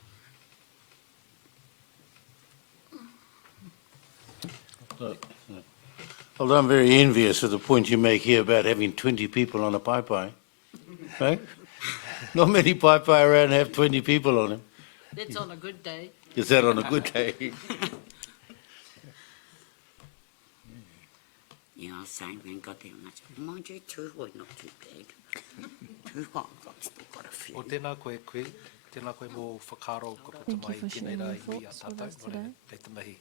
Although I'm very envious of the point you make here about having 20 people on a pai-pai, right? Not many pai-pai around have 20 people on them. That's on a good day. Is that on a good day? Yeah, I was saying we ain't got that much. Mind you, Tūhoe not too bad. Tūhoe still got a few. O tēnā koe, tēnā koe mō whakaro ko puta Thank mai you for tēnei sharing rā your i a thoughts with tātou. us today. Kei te mihi,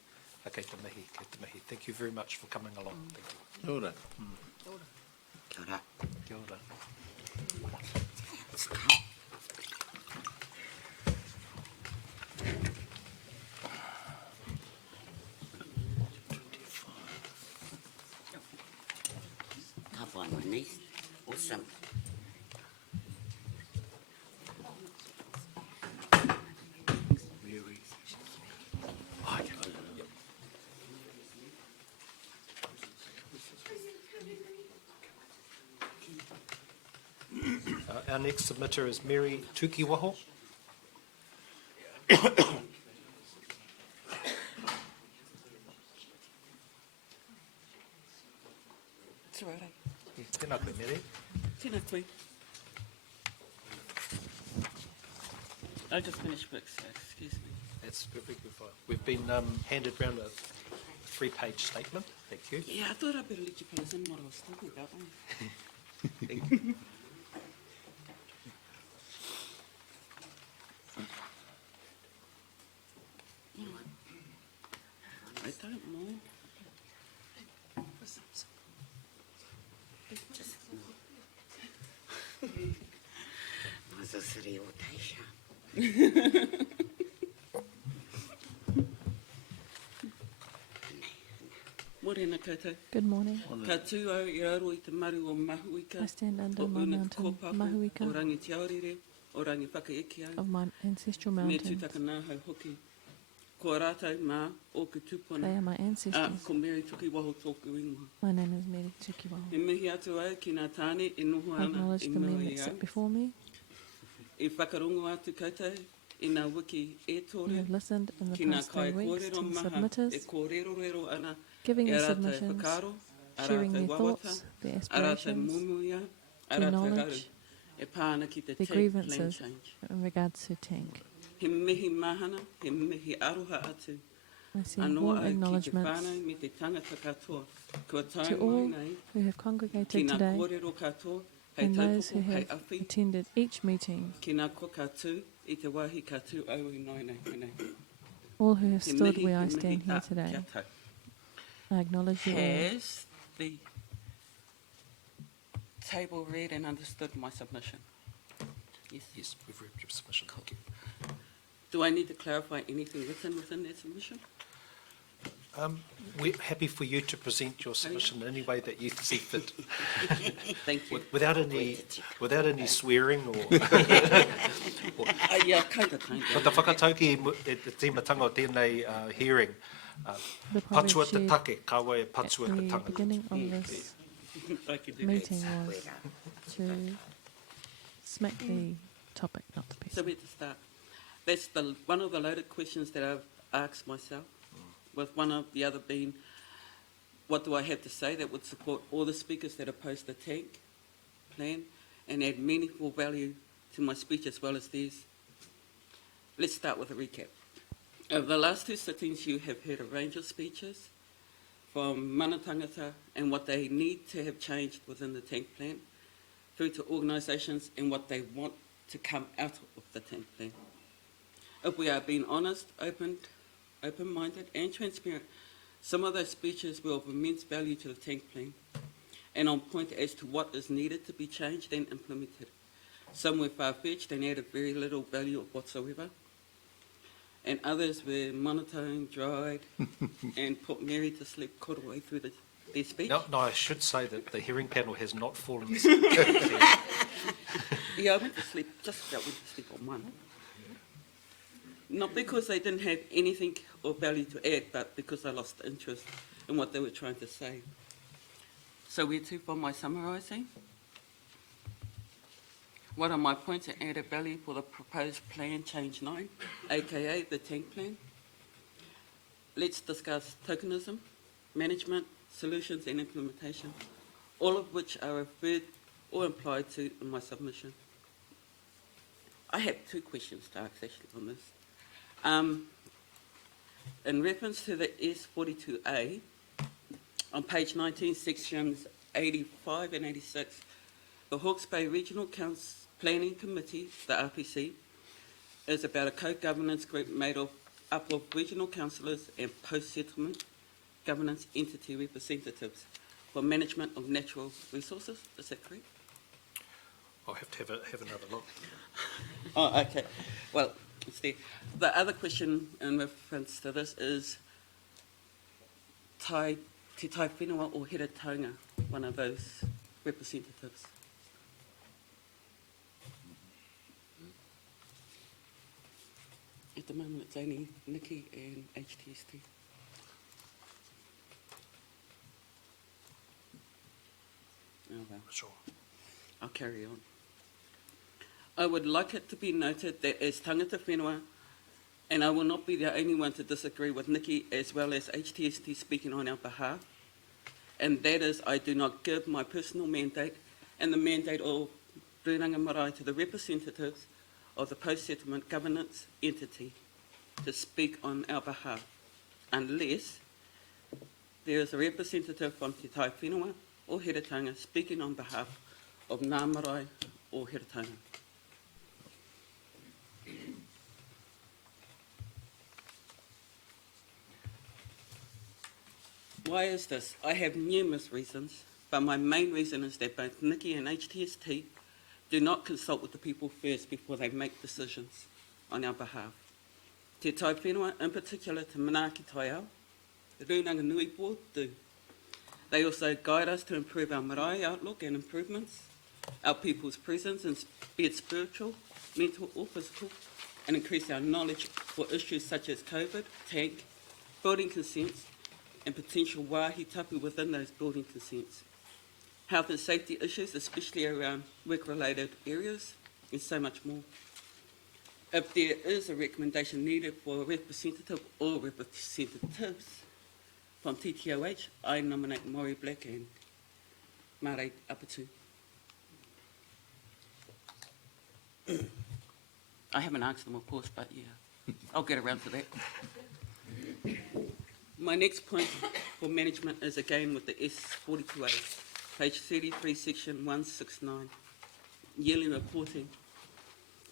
kei te mihi, kei te mihi. Thank you very much for coming along. Thank you. Kia ora. Kia ora. Kia ora. Let's go. Tough one, my niece. Awesome. Our next submitter is Mary Tukiwaho. It's all right. Tēnā koe, Mary. Tēnā koe. I just finished work, so excuse me. That's perfectly good. We've been handed round a 3-page statement. Thank you. Yeah, I thought I'd better let you fellas in what I was talking about. Thank you. I don't mind. Mas a seria o teixa. Morena koutou. Good morning. Ka tū au I aro I te maru o Mahuika. I stand under o my una mountain, kōpaku, Mahuika. O rangi te aorere, o rangi whakaeke au. Of my ancestral Me mountains. tūtaka nāhau hoki. Ko rātou mā o ku tūpuna. They are my ancestors. Ko Mary Tukiwaho tōku ingoa. My name is Mary Tukiwaho. He mihi atu au ki nā tāne e noho I ana acknowledge I the men mua that I au. sit before me. E whakarongo atu koutou I nā wiki e You tōre. have listened in the Ki nā past kai 3 weeks kōrero to the maha e submitters, kōrero rero ana giving e the rātou submissions, whakaro, a sharing rātou their wawata, thoughts, their a rātou aspirations, mumuia, a their rātou haru. knowledge, E pāna ki te their tank plan grievances change. in regards to tank. He mihi mahana, he mihi aroha atu. I send Anō warm au ki te acknowledgements whānau me te tangata katoa. Kua to tau all mai nei, who have ki congregated nā today kōrero katoa, hei and those who taupoko, hei have awhi, attended each meeting, ki nā ko katū, I te wāhi katū au I nai nei, nei. all who have He stood mihi, where I he mihi, stand here a, today. kia tau. I acknowledge you all. Has the table read and understood my submission? Yes. Yes, we've read your submission. Thank you. Do I need to clarify anything within that submission? We're happy for you to present your submission in any way that you see fit, Thank you. without any swearing or. Yeah, kinda. Ko te whakatauki e te tīmatanga o tēnei hearing. The part Patua te shared take, kawa e at patua te the tanga. beginning of this I can do that. meeting was to smack the topic, not the So person. where to start? That's one of the loaded questions that I've asked myself, with one of the other being, what do I have to say that would support all the speakers that oppose the tank plan and add meaningful value to my speech as well as theirs? Let's start with a recap. Over the last 2 sittings, you have heard a range of speeches from mana tangata and what they need to have changed within the tank plan, through to organisations and what they want to come out of the tank plan. If we are being honest, open-minded and transparent, some of those speeches were of immense value to the tank plan and on point as to what is needed to be changed and implemented. Some were far-fetched and added very little value whatsoever, and others were monotone, dried, and put Mary to sleep korowai through the their speech. No, I should say that the hearing panel has not fallen asleep. Yeah, I went to sleep, just about went to sleep on one. Not because they didn't have anything of value to add, but because I lost interest in what they were trying to say. So where to from my summarising? What are my points of added value for the proposed plan change 9, aka the tank plan? Let's discuss tokenism, management, solutions and implementation, all of which are referred or implied to in my submission. I have 2 questions to ask actually on this. In reference to the S42A, on page 19, sections 85 and 86, the Hawke's Bay Regional Council Planning Committee, the RPC, is about a co-governance group made up of regional councillors and post-settlement governance entity representatives for management of natural resources. Is that correct? I'll have to have another look. Oh, okay. Well, it's there. The other question in reference to this is Te Tai Whenua or Heretaunga, one of those representatives. At the moment, it's only Nikki and HTST. Oh, well. Sure. I'll carry on. I would like it to be noted that as tangata whenua, and I will not be the only one to disagree with Nikki as well as HTST speaking on our behalf, and that is I do not give my personal mandate and the mandate of Runanga Marae to the representatives of the post-settlement governance entity to speak on our behalf, unless there is a representative from Te Tai Whenua or Heretaunga speaking on behalf of Ngā Marae or Heretaunga. Why is this? I have numerous reasons, but my main reason is that both Nikki and HTST do not consult with the people first before they make decisions on our behalf. Te Tai Whenua, in particular Te Manaaki Tai Ao, the Runanga Nui Board do. They also guide us to improve our marae outlook and improvements, our people's presence, be it spiritual, mental or physical, and increase our knowledge for issues such as COVID, tank, building consents, and potential wāhi tapu within those building consents. Health and safety issues, especially around work-related areas, and so much more. If there is a recommendation needed for a representative or representatives from TTOH, I nominate Maury Black and Marae Apatu. I haven't answered them, of course, but yeah, I'll get around to that. My next point for management is again with the S42A, page 33, section 169, yearly reporting.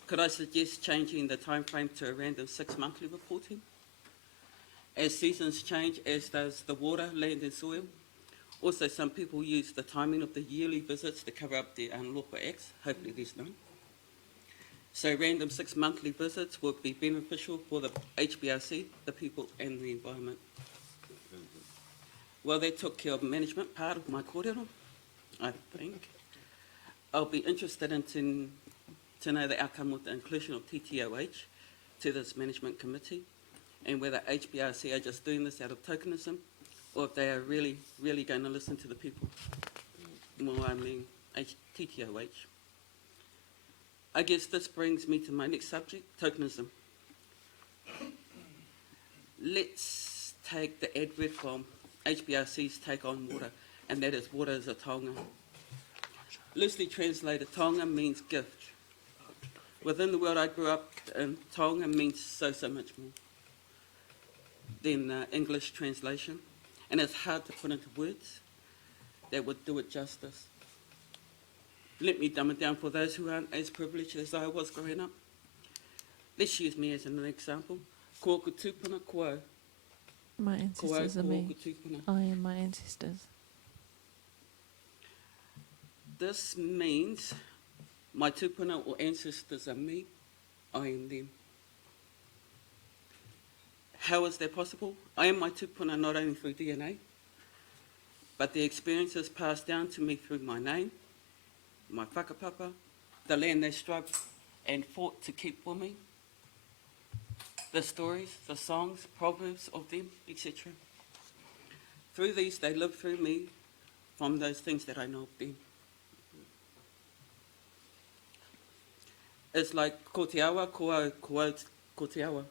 Could I suggest changing the time frame to a random 6 monthly reporting? As seasons change, as does the water, land and soil. Also, some people use the timing of the yearly visits to cover up their unlawful acts. Hopefully there's none. So random 6 monthly visits would be beneficial for the HBRC, the people and the environment. Well, that took care of management part of my kōrero, I think. I'll be interested in to know the outcome with the inclusion of TTOH to this management committee, and whether HBRC are just doing this out of tokenism, or if they are really, really going to listen to the people. Well, I mean, TTOH. I guess this brings me to my next subject, tokenism. Let's take the advert from HBRC's take on water, and that is water is a taonga. Loosely translated, taonga means gift. Within the world I grew up in, taonga means so much more than English translation, and it's hard to put into words that would do it justice. Let me dumb it down for those who aren't as privileged as I was growing up. Let's use me as an example. Ko ku tūpuna ko au. My ancestors are me. I am my ancestors. This means my tūpuna or ancestors are me, I am them. How is that possible? I am my tūpuna not only through DNA, but the experiences passed down to me through my name, my whakapapa, the land they struggled and fought to keep for me, the stories, the songs, proverbs of them, etc. Through these, they live through me from those things that I know of them. It's like ko te awa, ko au, ko te awa.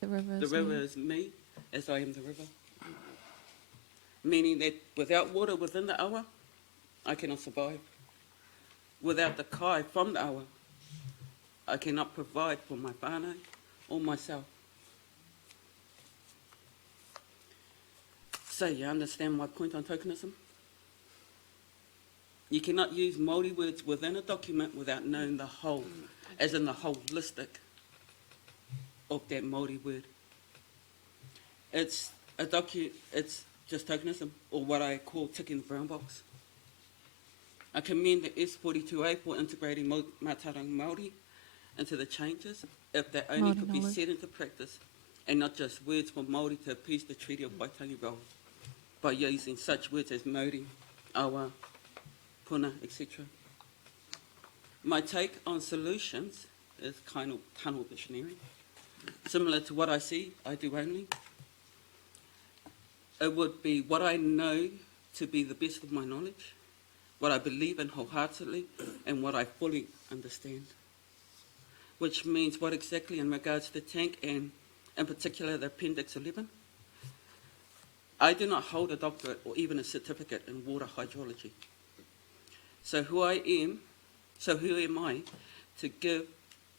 The river The is river me. is me, as I am the river. Meaning that without water within the awa, I cannot survive. Without the kai from the awa, I cannot provide for my whānau or myself. So you understand my point on tokenism? You cannot use Māori words within a document without knowing the whole, as in the holistic of that Māori word. It's it's just tokenism, or what I call ticking the brown box. I commend the S42A for integrating Mātauranga Māori into the changes, if they only Māori could be knowledge. set into practice, and not just words for Māori to appease the Treaty of Waitangi Role, by using such words as Māori, awa, puna, etc. My take on solutions is kind of tunnel visionary. Similar to what I see, I do only. It would be what I know to be the best of my knowledge, what I believe in wholeheartedly, and what I fully understand. Which means what exactly in regards to the tank and in particular the Appendix 11. I do not hold a doctorate or even a certificate in water hydrology. So who am I to give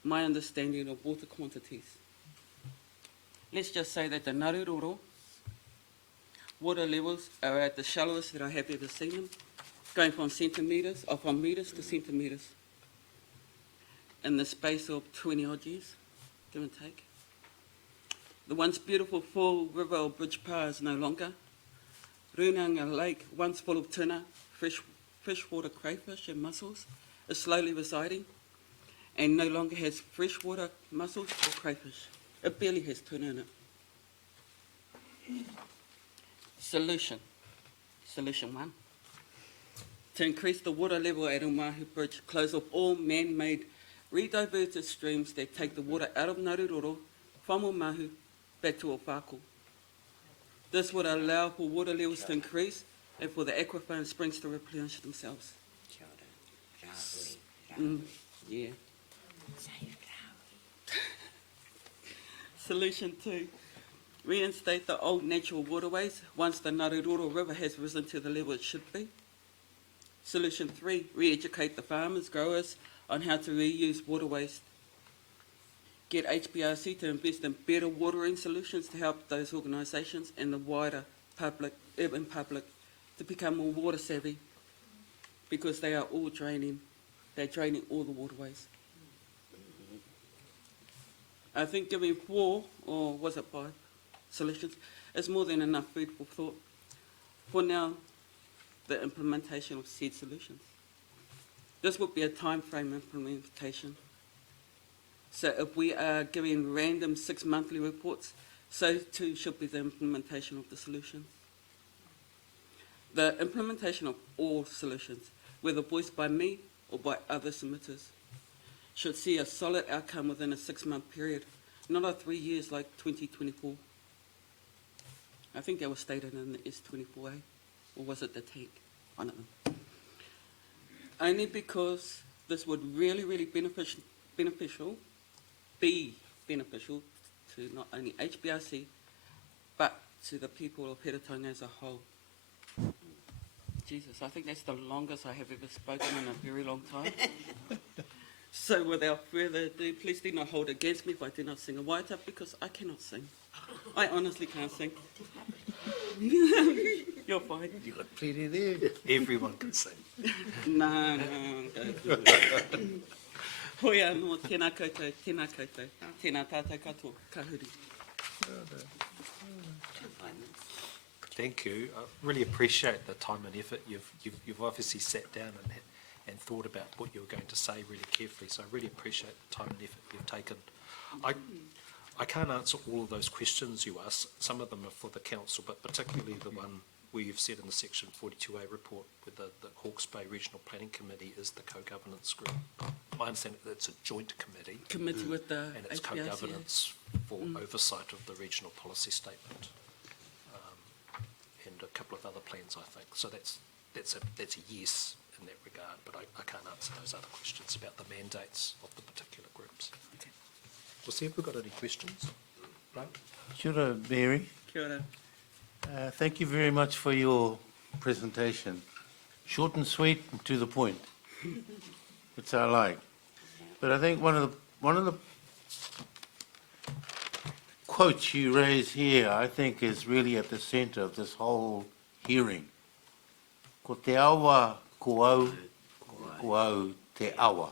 my understanding of water quantities? Let's just say that the Naruroro water levels are at the shallowest that I have ever seen them, going from centimetres, or from metres to centimetres, in the space of 20 odd years, give and take. The once beautiful full river or bridge pa is no longer. Runanga Lake, once full of tuna, freshwater crayfish and mussels, is slowly receding and no longer has freshwater mussels or crayfish. It barely has tuna in it. Solution 1. To increase the water level at Omahu Bridge, close off all man-made rediverted streams that take the water out of Naruroro from Omahu back to Opako. This would allow for water levels to increase and for the aquifer and springs to replenish themselves. Yeah. Solution 2. Reinstate the old natural waterways once the Naruroro River has risen to the level it should be. Solution 3. Re-educate the farmers, growers on how to reuse water waste. Get HBRC to invest in better watering solutions to help those organisations and the wider public, urban public, to become more water savvy, because they are all draining all the waterways. I think giving 4, or was it 5, solutions is more than enough food for thought. For now, the implementation of said solutions. This would be a time frame implementation. So if we are giving random 6 monthly reports, so too should be the implementation of the solutions. The implementation of all solutions, whether voiced by me or by other submitters, should see a solid outcome within a 6-month period, not a 3 years like 2024. I think that was stated in the S24A, or was it the tank? I don't know. Only because this would really, really be beneficial to not only HBRC, but to the people of Heretaunga as a whole. Jesus, I think that's the longest I have ever spoken in a very long time. So without further ado, please do not hold against me if I do not sing a waita, because I cannot sing. I honestly can't sing. You're fine. You've got plenty there. Everyone can sing. No. Hoia no, tēnā koutou, tēnā tātou katoa, ka huri. Thank you. I really appreciate the time and effort. You've obviously sat down and thought about what you were going to say really carefully, so I really appreciate the time and effort you've taken. I can't answer all of those questions you asked. Some of them are for the council, but particularly the one where you've said in the Section 42A report with the Hawke's Bay Regional Planning Committee is the co-governance group. My understanding that it's a joint committee. Committee with the And it's HPRC. co-governance for oversight of the regional policy statement. And a couple of other plans, I think. So that's a yes in that regard, but I can't answer those other questions about the mandates of the particular groups. We'll see if we've got any questions. Right? Kia ora, Mary. Kia ora. Thank you very much for your presentation. Short and sweet and to the point. Which I like. But I think one of the quotes you raise here, I think, is really at the centre of this whole hearing. Ko te awa, ko au te awa.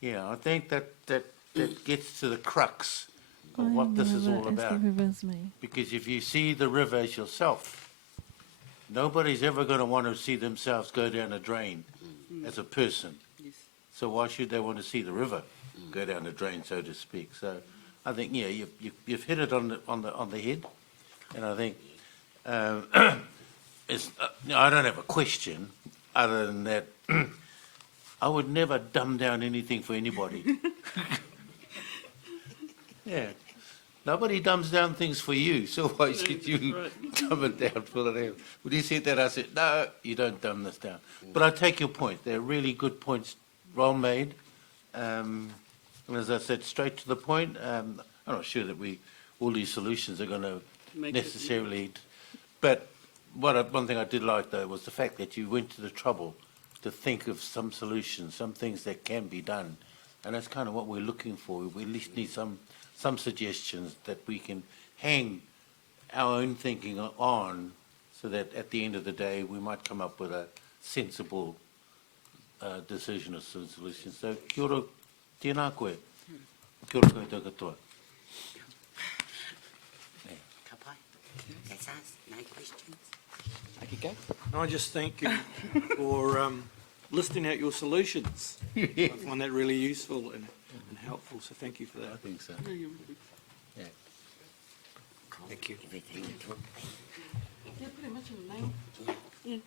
Yeah, I think that gets to the crux of what this is all about. The river's me. Because if you see the river as yourself, nobody's ever going to want to see themselves go down a drain as a person. Yes. So why should they want to see the river go down a drain, so to speak? So I think, yeah, you've hit it on the head, and I think I don't have a question other than that. I would never dumb down anything for anybody. Yeah. Nobody dumbs down things for you, so why should you dumb it down for them? When you said that, I said, no, you don't dumb this down. But I take your point. They're really good points, well made. And as I said, straight to the point, I'm not sure that all these solutions are going to necessarily... But one thing I did like, though, was the fact that you went to the trouble to think of some solutions, some things that can be done. And that's kind of what we're looking for. We at least need some suggestions that we can hang our own thinking on, so that at the end of the day we might come up with a sensible decision or solution. So kia ora, tēnā koe. Kia ora koutou katoa. That's us, no questions. I could go. I just thank you for listing out your solutions. I find that really useful and helpful, so thank you for that. I think so. Yeah. Thank you. Everything you talk Yeah, pretty much in the name. Yeah.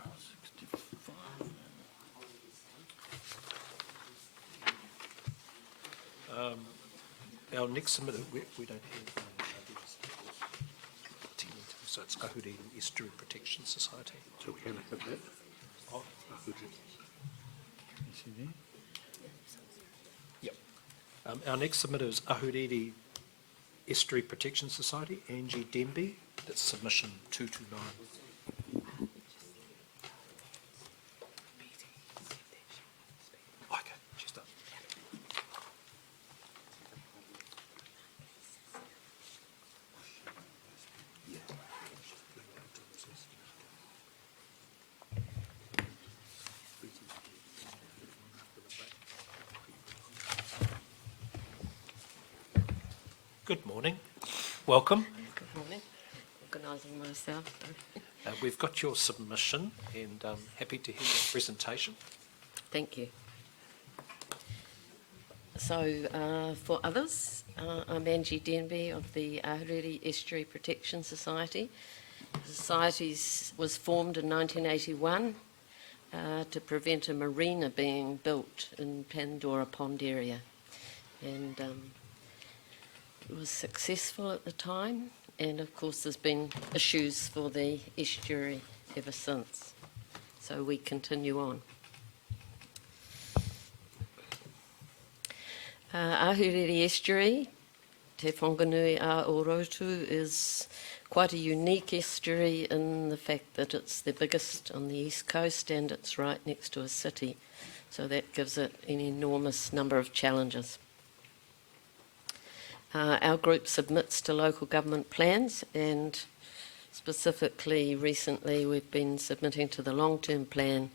Our next submitted, we don't have so it's Ahuriri Estuary Protection Society. So can I have that? Oh, yep. Our next submitter is Ahuriri Estuary Protection Society, Angie Denby. That's submission 229. Okay, she's done. Good morning. Welcome. Good morning. Organising myself. We've got your submission and happy to hear your presentation. Thank you. So, for others, I'm Angie Denby of the Ahuriri Estuary Protection Society. The society was formed in 1981 to prevent a marina being built in Pandora Pond area. And it was successful at the time, and of course there's been issues for the estuary ever since. So we continue on. Ahuriri Estuary, Te Whanganui a Orotu, is quite a unique estuary in the fact that it's the biggest on the east coast and it's right next to a city. So that gives it an enormous number of challenges. Our group submits to local government plans, and specifically recently we've been submitting to the long-term plan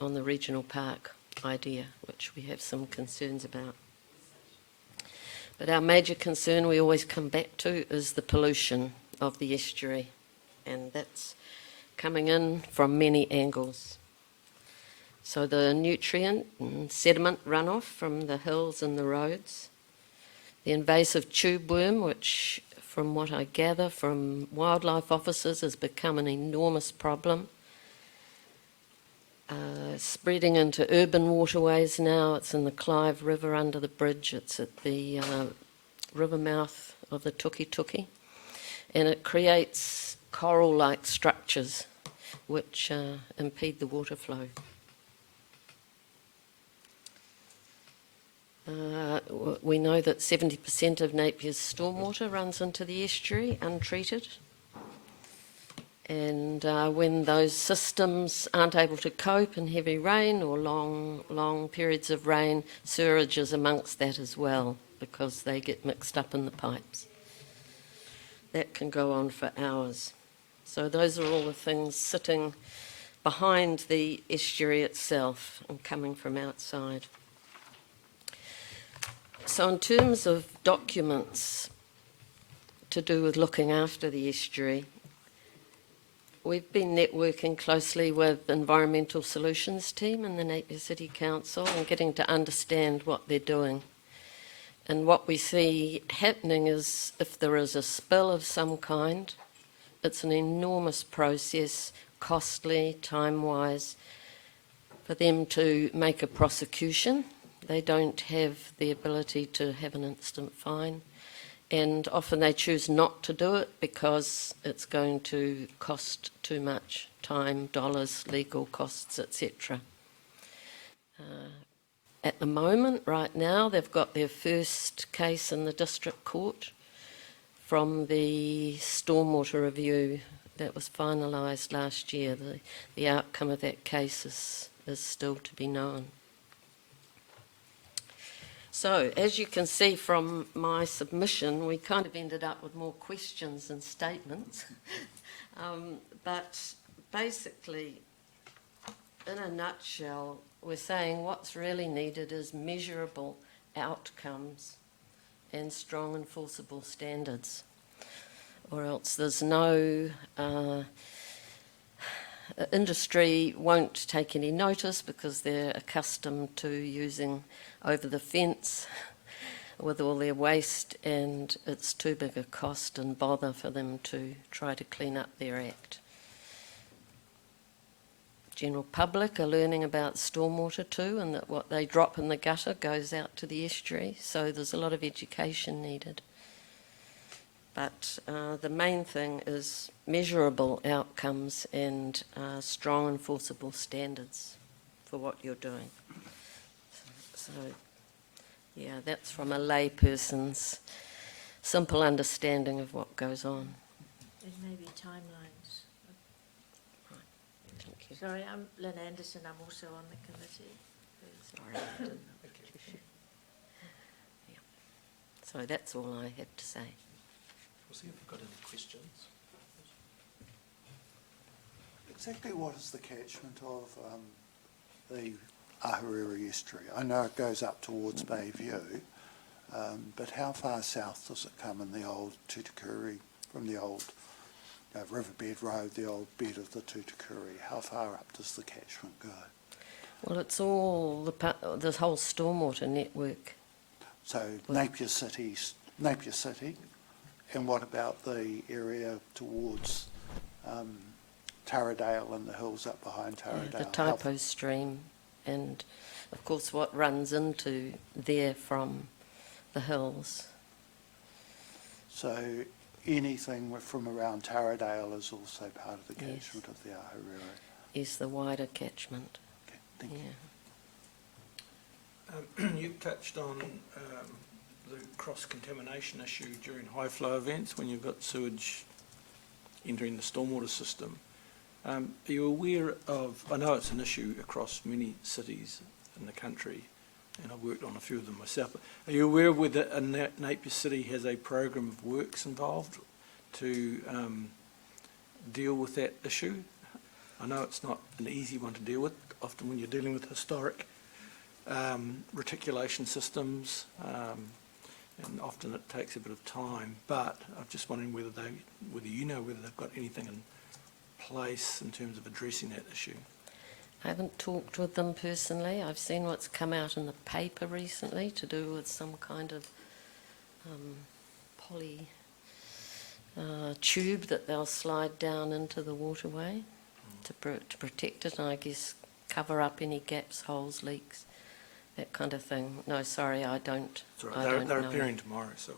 on the regional park idea, which we have some concerns about. But our major concern we always come back to is the pollution of the estuary, and that's coming in from many angles. So the nutrient and sediment runoff from the hills and the roads, The invasive tube worm, which from what I gather from wildlife officers has become an enormous problem. Spreading into urban waterways now. It's in the Clive River under the bridge. It's at the river mouth of the Tuki, and it creates coral-like structures which impede the water flow. We know that 70% of Napier's stormwater runs into the estuary untreated. And when those systems aren't able to cope in heavy rain or long periods of rain, sewerage is amongst that as well, because they get mixed up in the pipes. That can go on for hours. So those are all the things sitting behind the estuary itself and coming from outside. So in terms of documents to do with looking after the estuary, we've been networking closely with the Environmental Solutions team in the Napier City Council and getting to understand what they're doing. And what we see happening is if there is a spill of some kind, it's an enormous process, costly, time-wise, for them to make a prosecution. They don't have the ability to have an instant fine. And often they choose not to do it because it's going to cost too much time, dollars, legal costs, etc. At the moment, right now, they've got their first case in the district court from the stormwater review that was finalised last year. The outcome of that case is still to be known. So, as you can see from my submission, we kind of ended up with more questions than statements. But basically, in a nutshell, we're saying what's really needed is measurable outcomes and strong enforceable standards, or else there's no industry won't take any notice because they're accustomed to using over the fence with all their waste, and it's too big a cost and bother for them to try to clean up their act. General public are learning about stormwater too, and that what they drop in the gutter goes out to the estuary, so there's a lot of education needed. But the main thing is measurable outcomes and strong enforceable standards for what you're doing. So, yeah, that's from a layperson's simple understanding of what goes on. And maybe timelines. Right. Thank you. Sorry, I'm Lynn Anderson. I'm also on the committee. Sorry. Yeah. So that's all I had to say. We'll see if we've got any questions. Exactly what is the catchment of the Ahuriri estuary? I know it goes up towards Bayview, but how far south does it come in the old Tutukuri, from the old Riverbed Road, the old bed of the Tutukuri? How far up does the catchment go? Well, it's all the whole stormwater network. So Napier City, and what about the area towards Taradale and the hills up behind Taradale? Yeah, the Taipo stream, and of course what runs into there from the hills. So anything from around Taradale is also part of the catchment of the Ahuriri? Is the wider catchment. Okay, thank you. You've touched on the cross-contamination issue during high-flow events when you've got sewage entering the stormwater system. Are you aware of, I know it's an issue across many cities in the country, and I've worked on a few of them myself, but are you aware of whether Napier City has a program of works involved to deal with that issue? I know it's not an easy one to deal with, often when you're dealing with historic reticulation systems, and often it takes a bit of time, but I'm just wondering whether you know whether they've got anything in place in terms of addressing that issue. I haven't talked with them personally. I've seen what's come out in the paper recently to do with some kind of poly tube that they'll slide down into the waterway to protect it, and I guess cover up any gaps, holes, leaks, that kind of thing. No, sorry, I don't. It's all I right. don't They're know. appearing tomorrow, so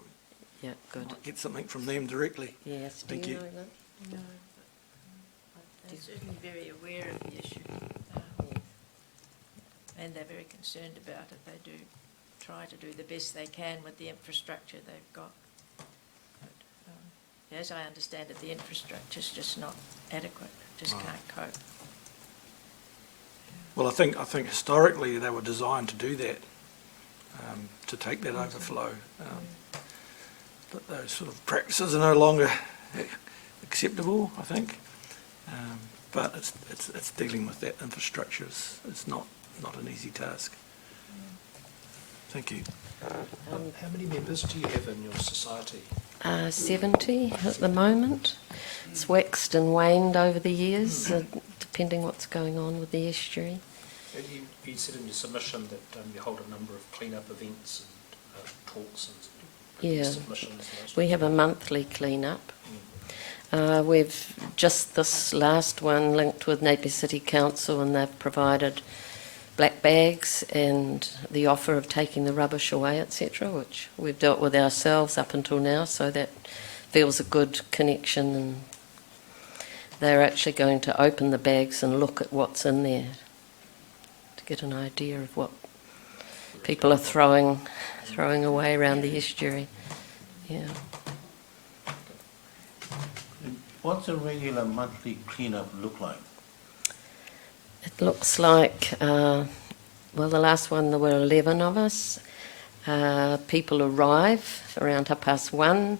Yeah, we good. might get something from them directly. Yes, do Thank you you. know that? No, but they're certainly very aware of the issue. And they're very concerned about it. They do try to do the best they can with the infrastructure they've got. But, as I understand it, the infrastructure's just not adequate, just Right. can't cope. Well, I think historically they were designed to do that, to take that overflow. But those sort of practices are no longer acceptable, I think. But it's dealing with that infrastructure. It's not an easy task. Thank you. How many members do you have in your society? 70 at the moment. It's waxed and waned over the years, depending what's going on with the estuary. And you said in your submission that you hold a number of clean-up events and talks and Yeah, submissions. And those we have a monthly clean-up. We've just this last one linked with Napier City Council, and they've provided black bags and the offer of taking the rubbish away, etc., which we've dealt with ourselves up until now, so that feels a good connection, and they're actually going to open the bags and look at what's in there to get an idea of what people are throwing away around the estuary. Yeah. What's a regular monthly clean-up look like? It looks like, well, the last one there were 11 of us. People arrive around 1:30.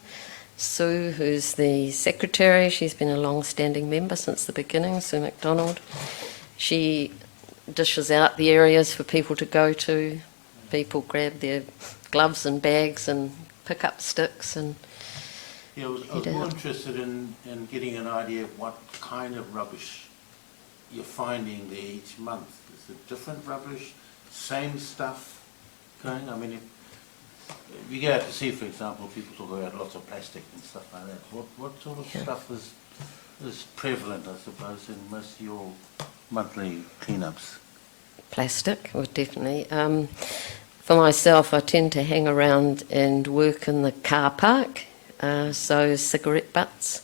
Sue, who's the secretary, she's been a long-standing member since the beginning, Sue MacDonald. She dishes out the areas for people to go to. People grab their gloves and bags and pick up sticks and Yeah, I was head more out. interested in getting an idea of what kind of rubbish you're finding there each month. Is it different rubbish, same stuff going? I mean, if you go out to sea, for example, people talk about lots of plastic and stuff like that. What sort of stuff is prevalent, I suppose, in most of your monthly cleanups? Plastic, well, definitely. For myself, I tend to hang around and work in the car park, so cigarette butts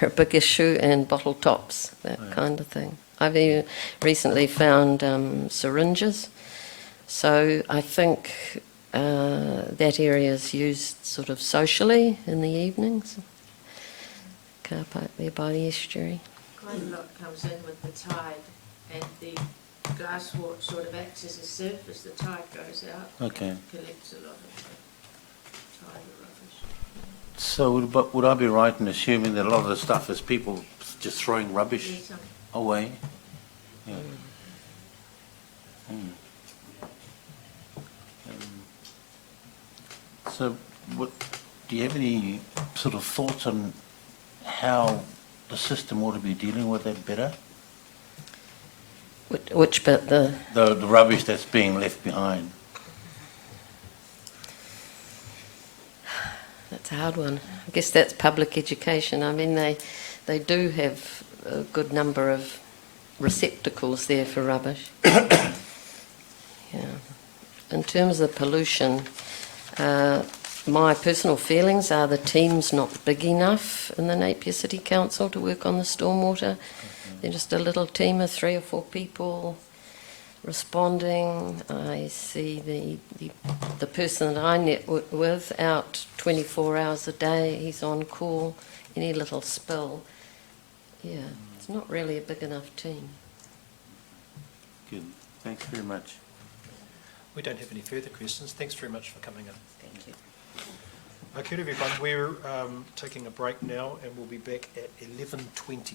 are a big issue, and bottle tops, that kind of thing. I've even recently found syringes, so I think that area is used sort of socially in the evenings. Car park there by the estuary. Quite a lot comes in with the tide, and the glass sort of acts as a sieve as the tide goes out. Okay. And collects a lot of the tide rubbish. So would I be right in assuming that a lot of the stuff is people just throwing rubbish Yes, away? Yeah. So do you have any sort of thoughts on how the system ought to be dealing with that better? Which bit? The rubbish that's being left behind. That's a hard one. I guess that's public education. I mean, they do have a good number of receptacles there for rubbish. Yeah. In terms of pollution, my personal feelings are the team's not big enough in the Napier City Council to work on the stormwater. They're just a little team of 3 or 4 people responding. I see the person that I network with out 24 hours a day. He's on call. Any little spill. Yeah, it's not really a big enough team. Good. Thanks very much. We don't have any further questions. Thanks very much for coming in. Thank you. Okay, everyone, we're taking a break now, and we'll be back at 11:20.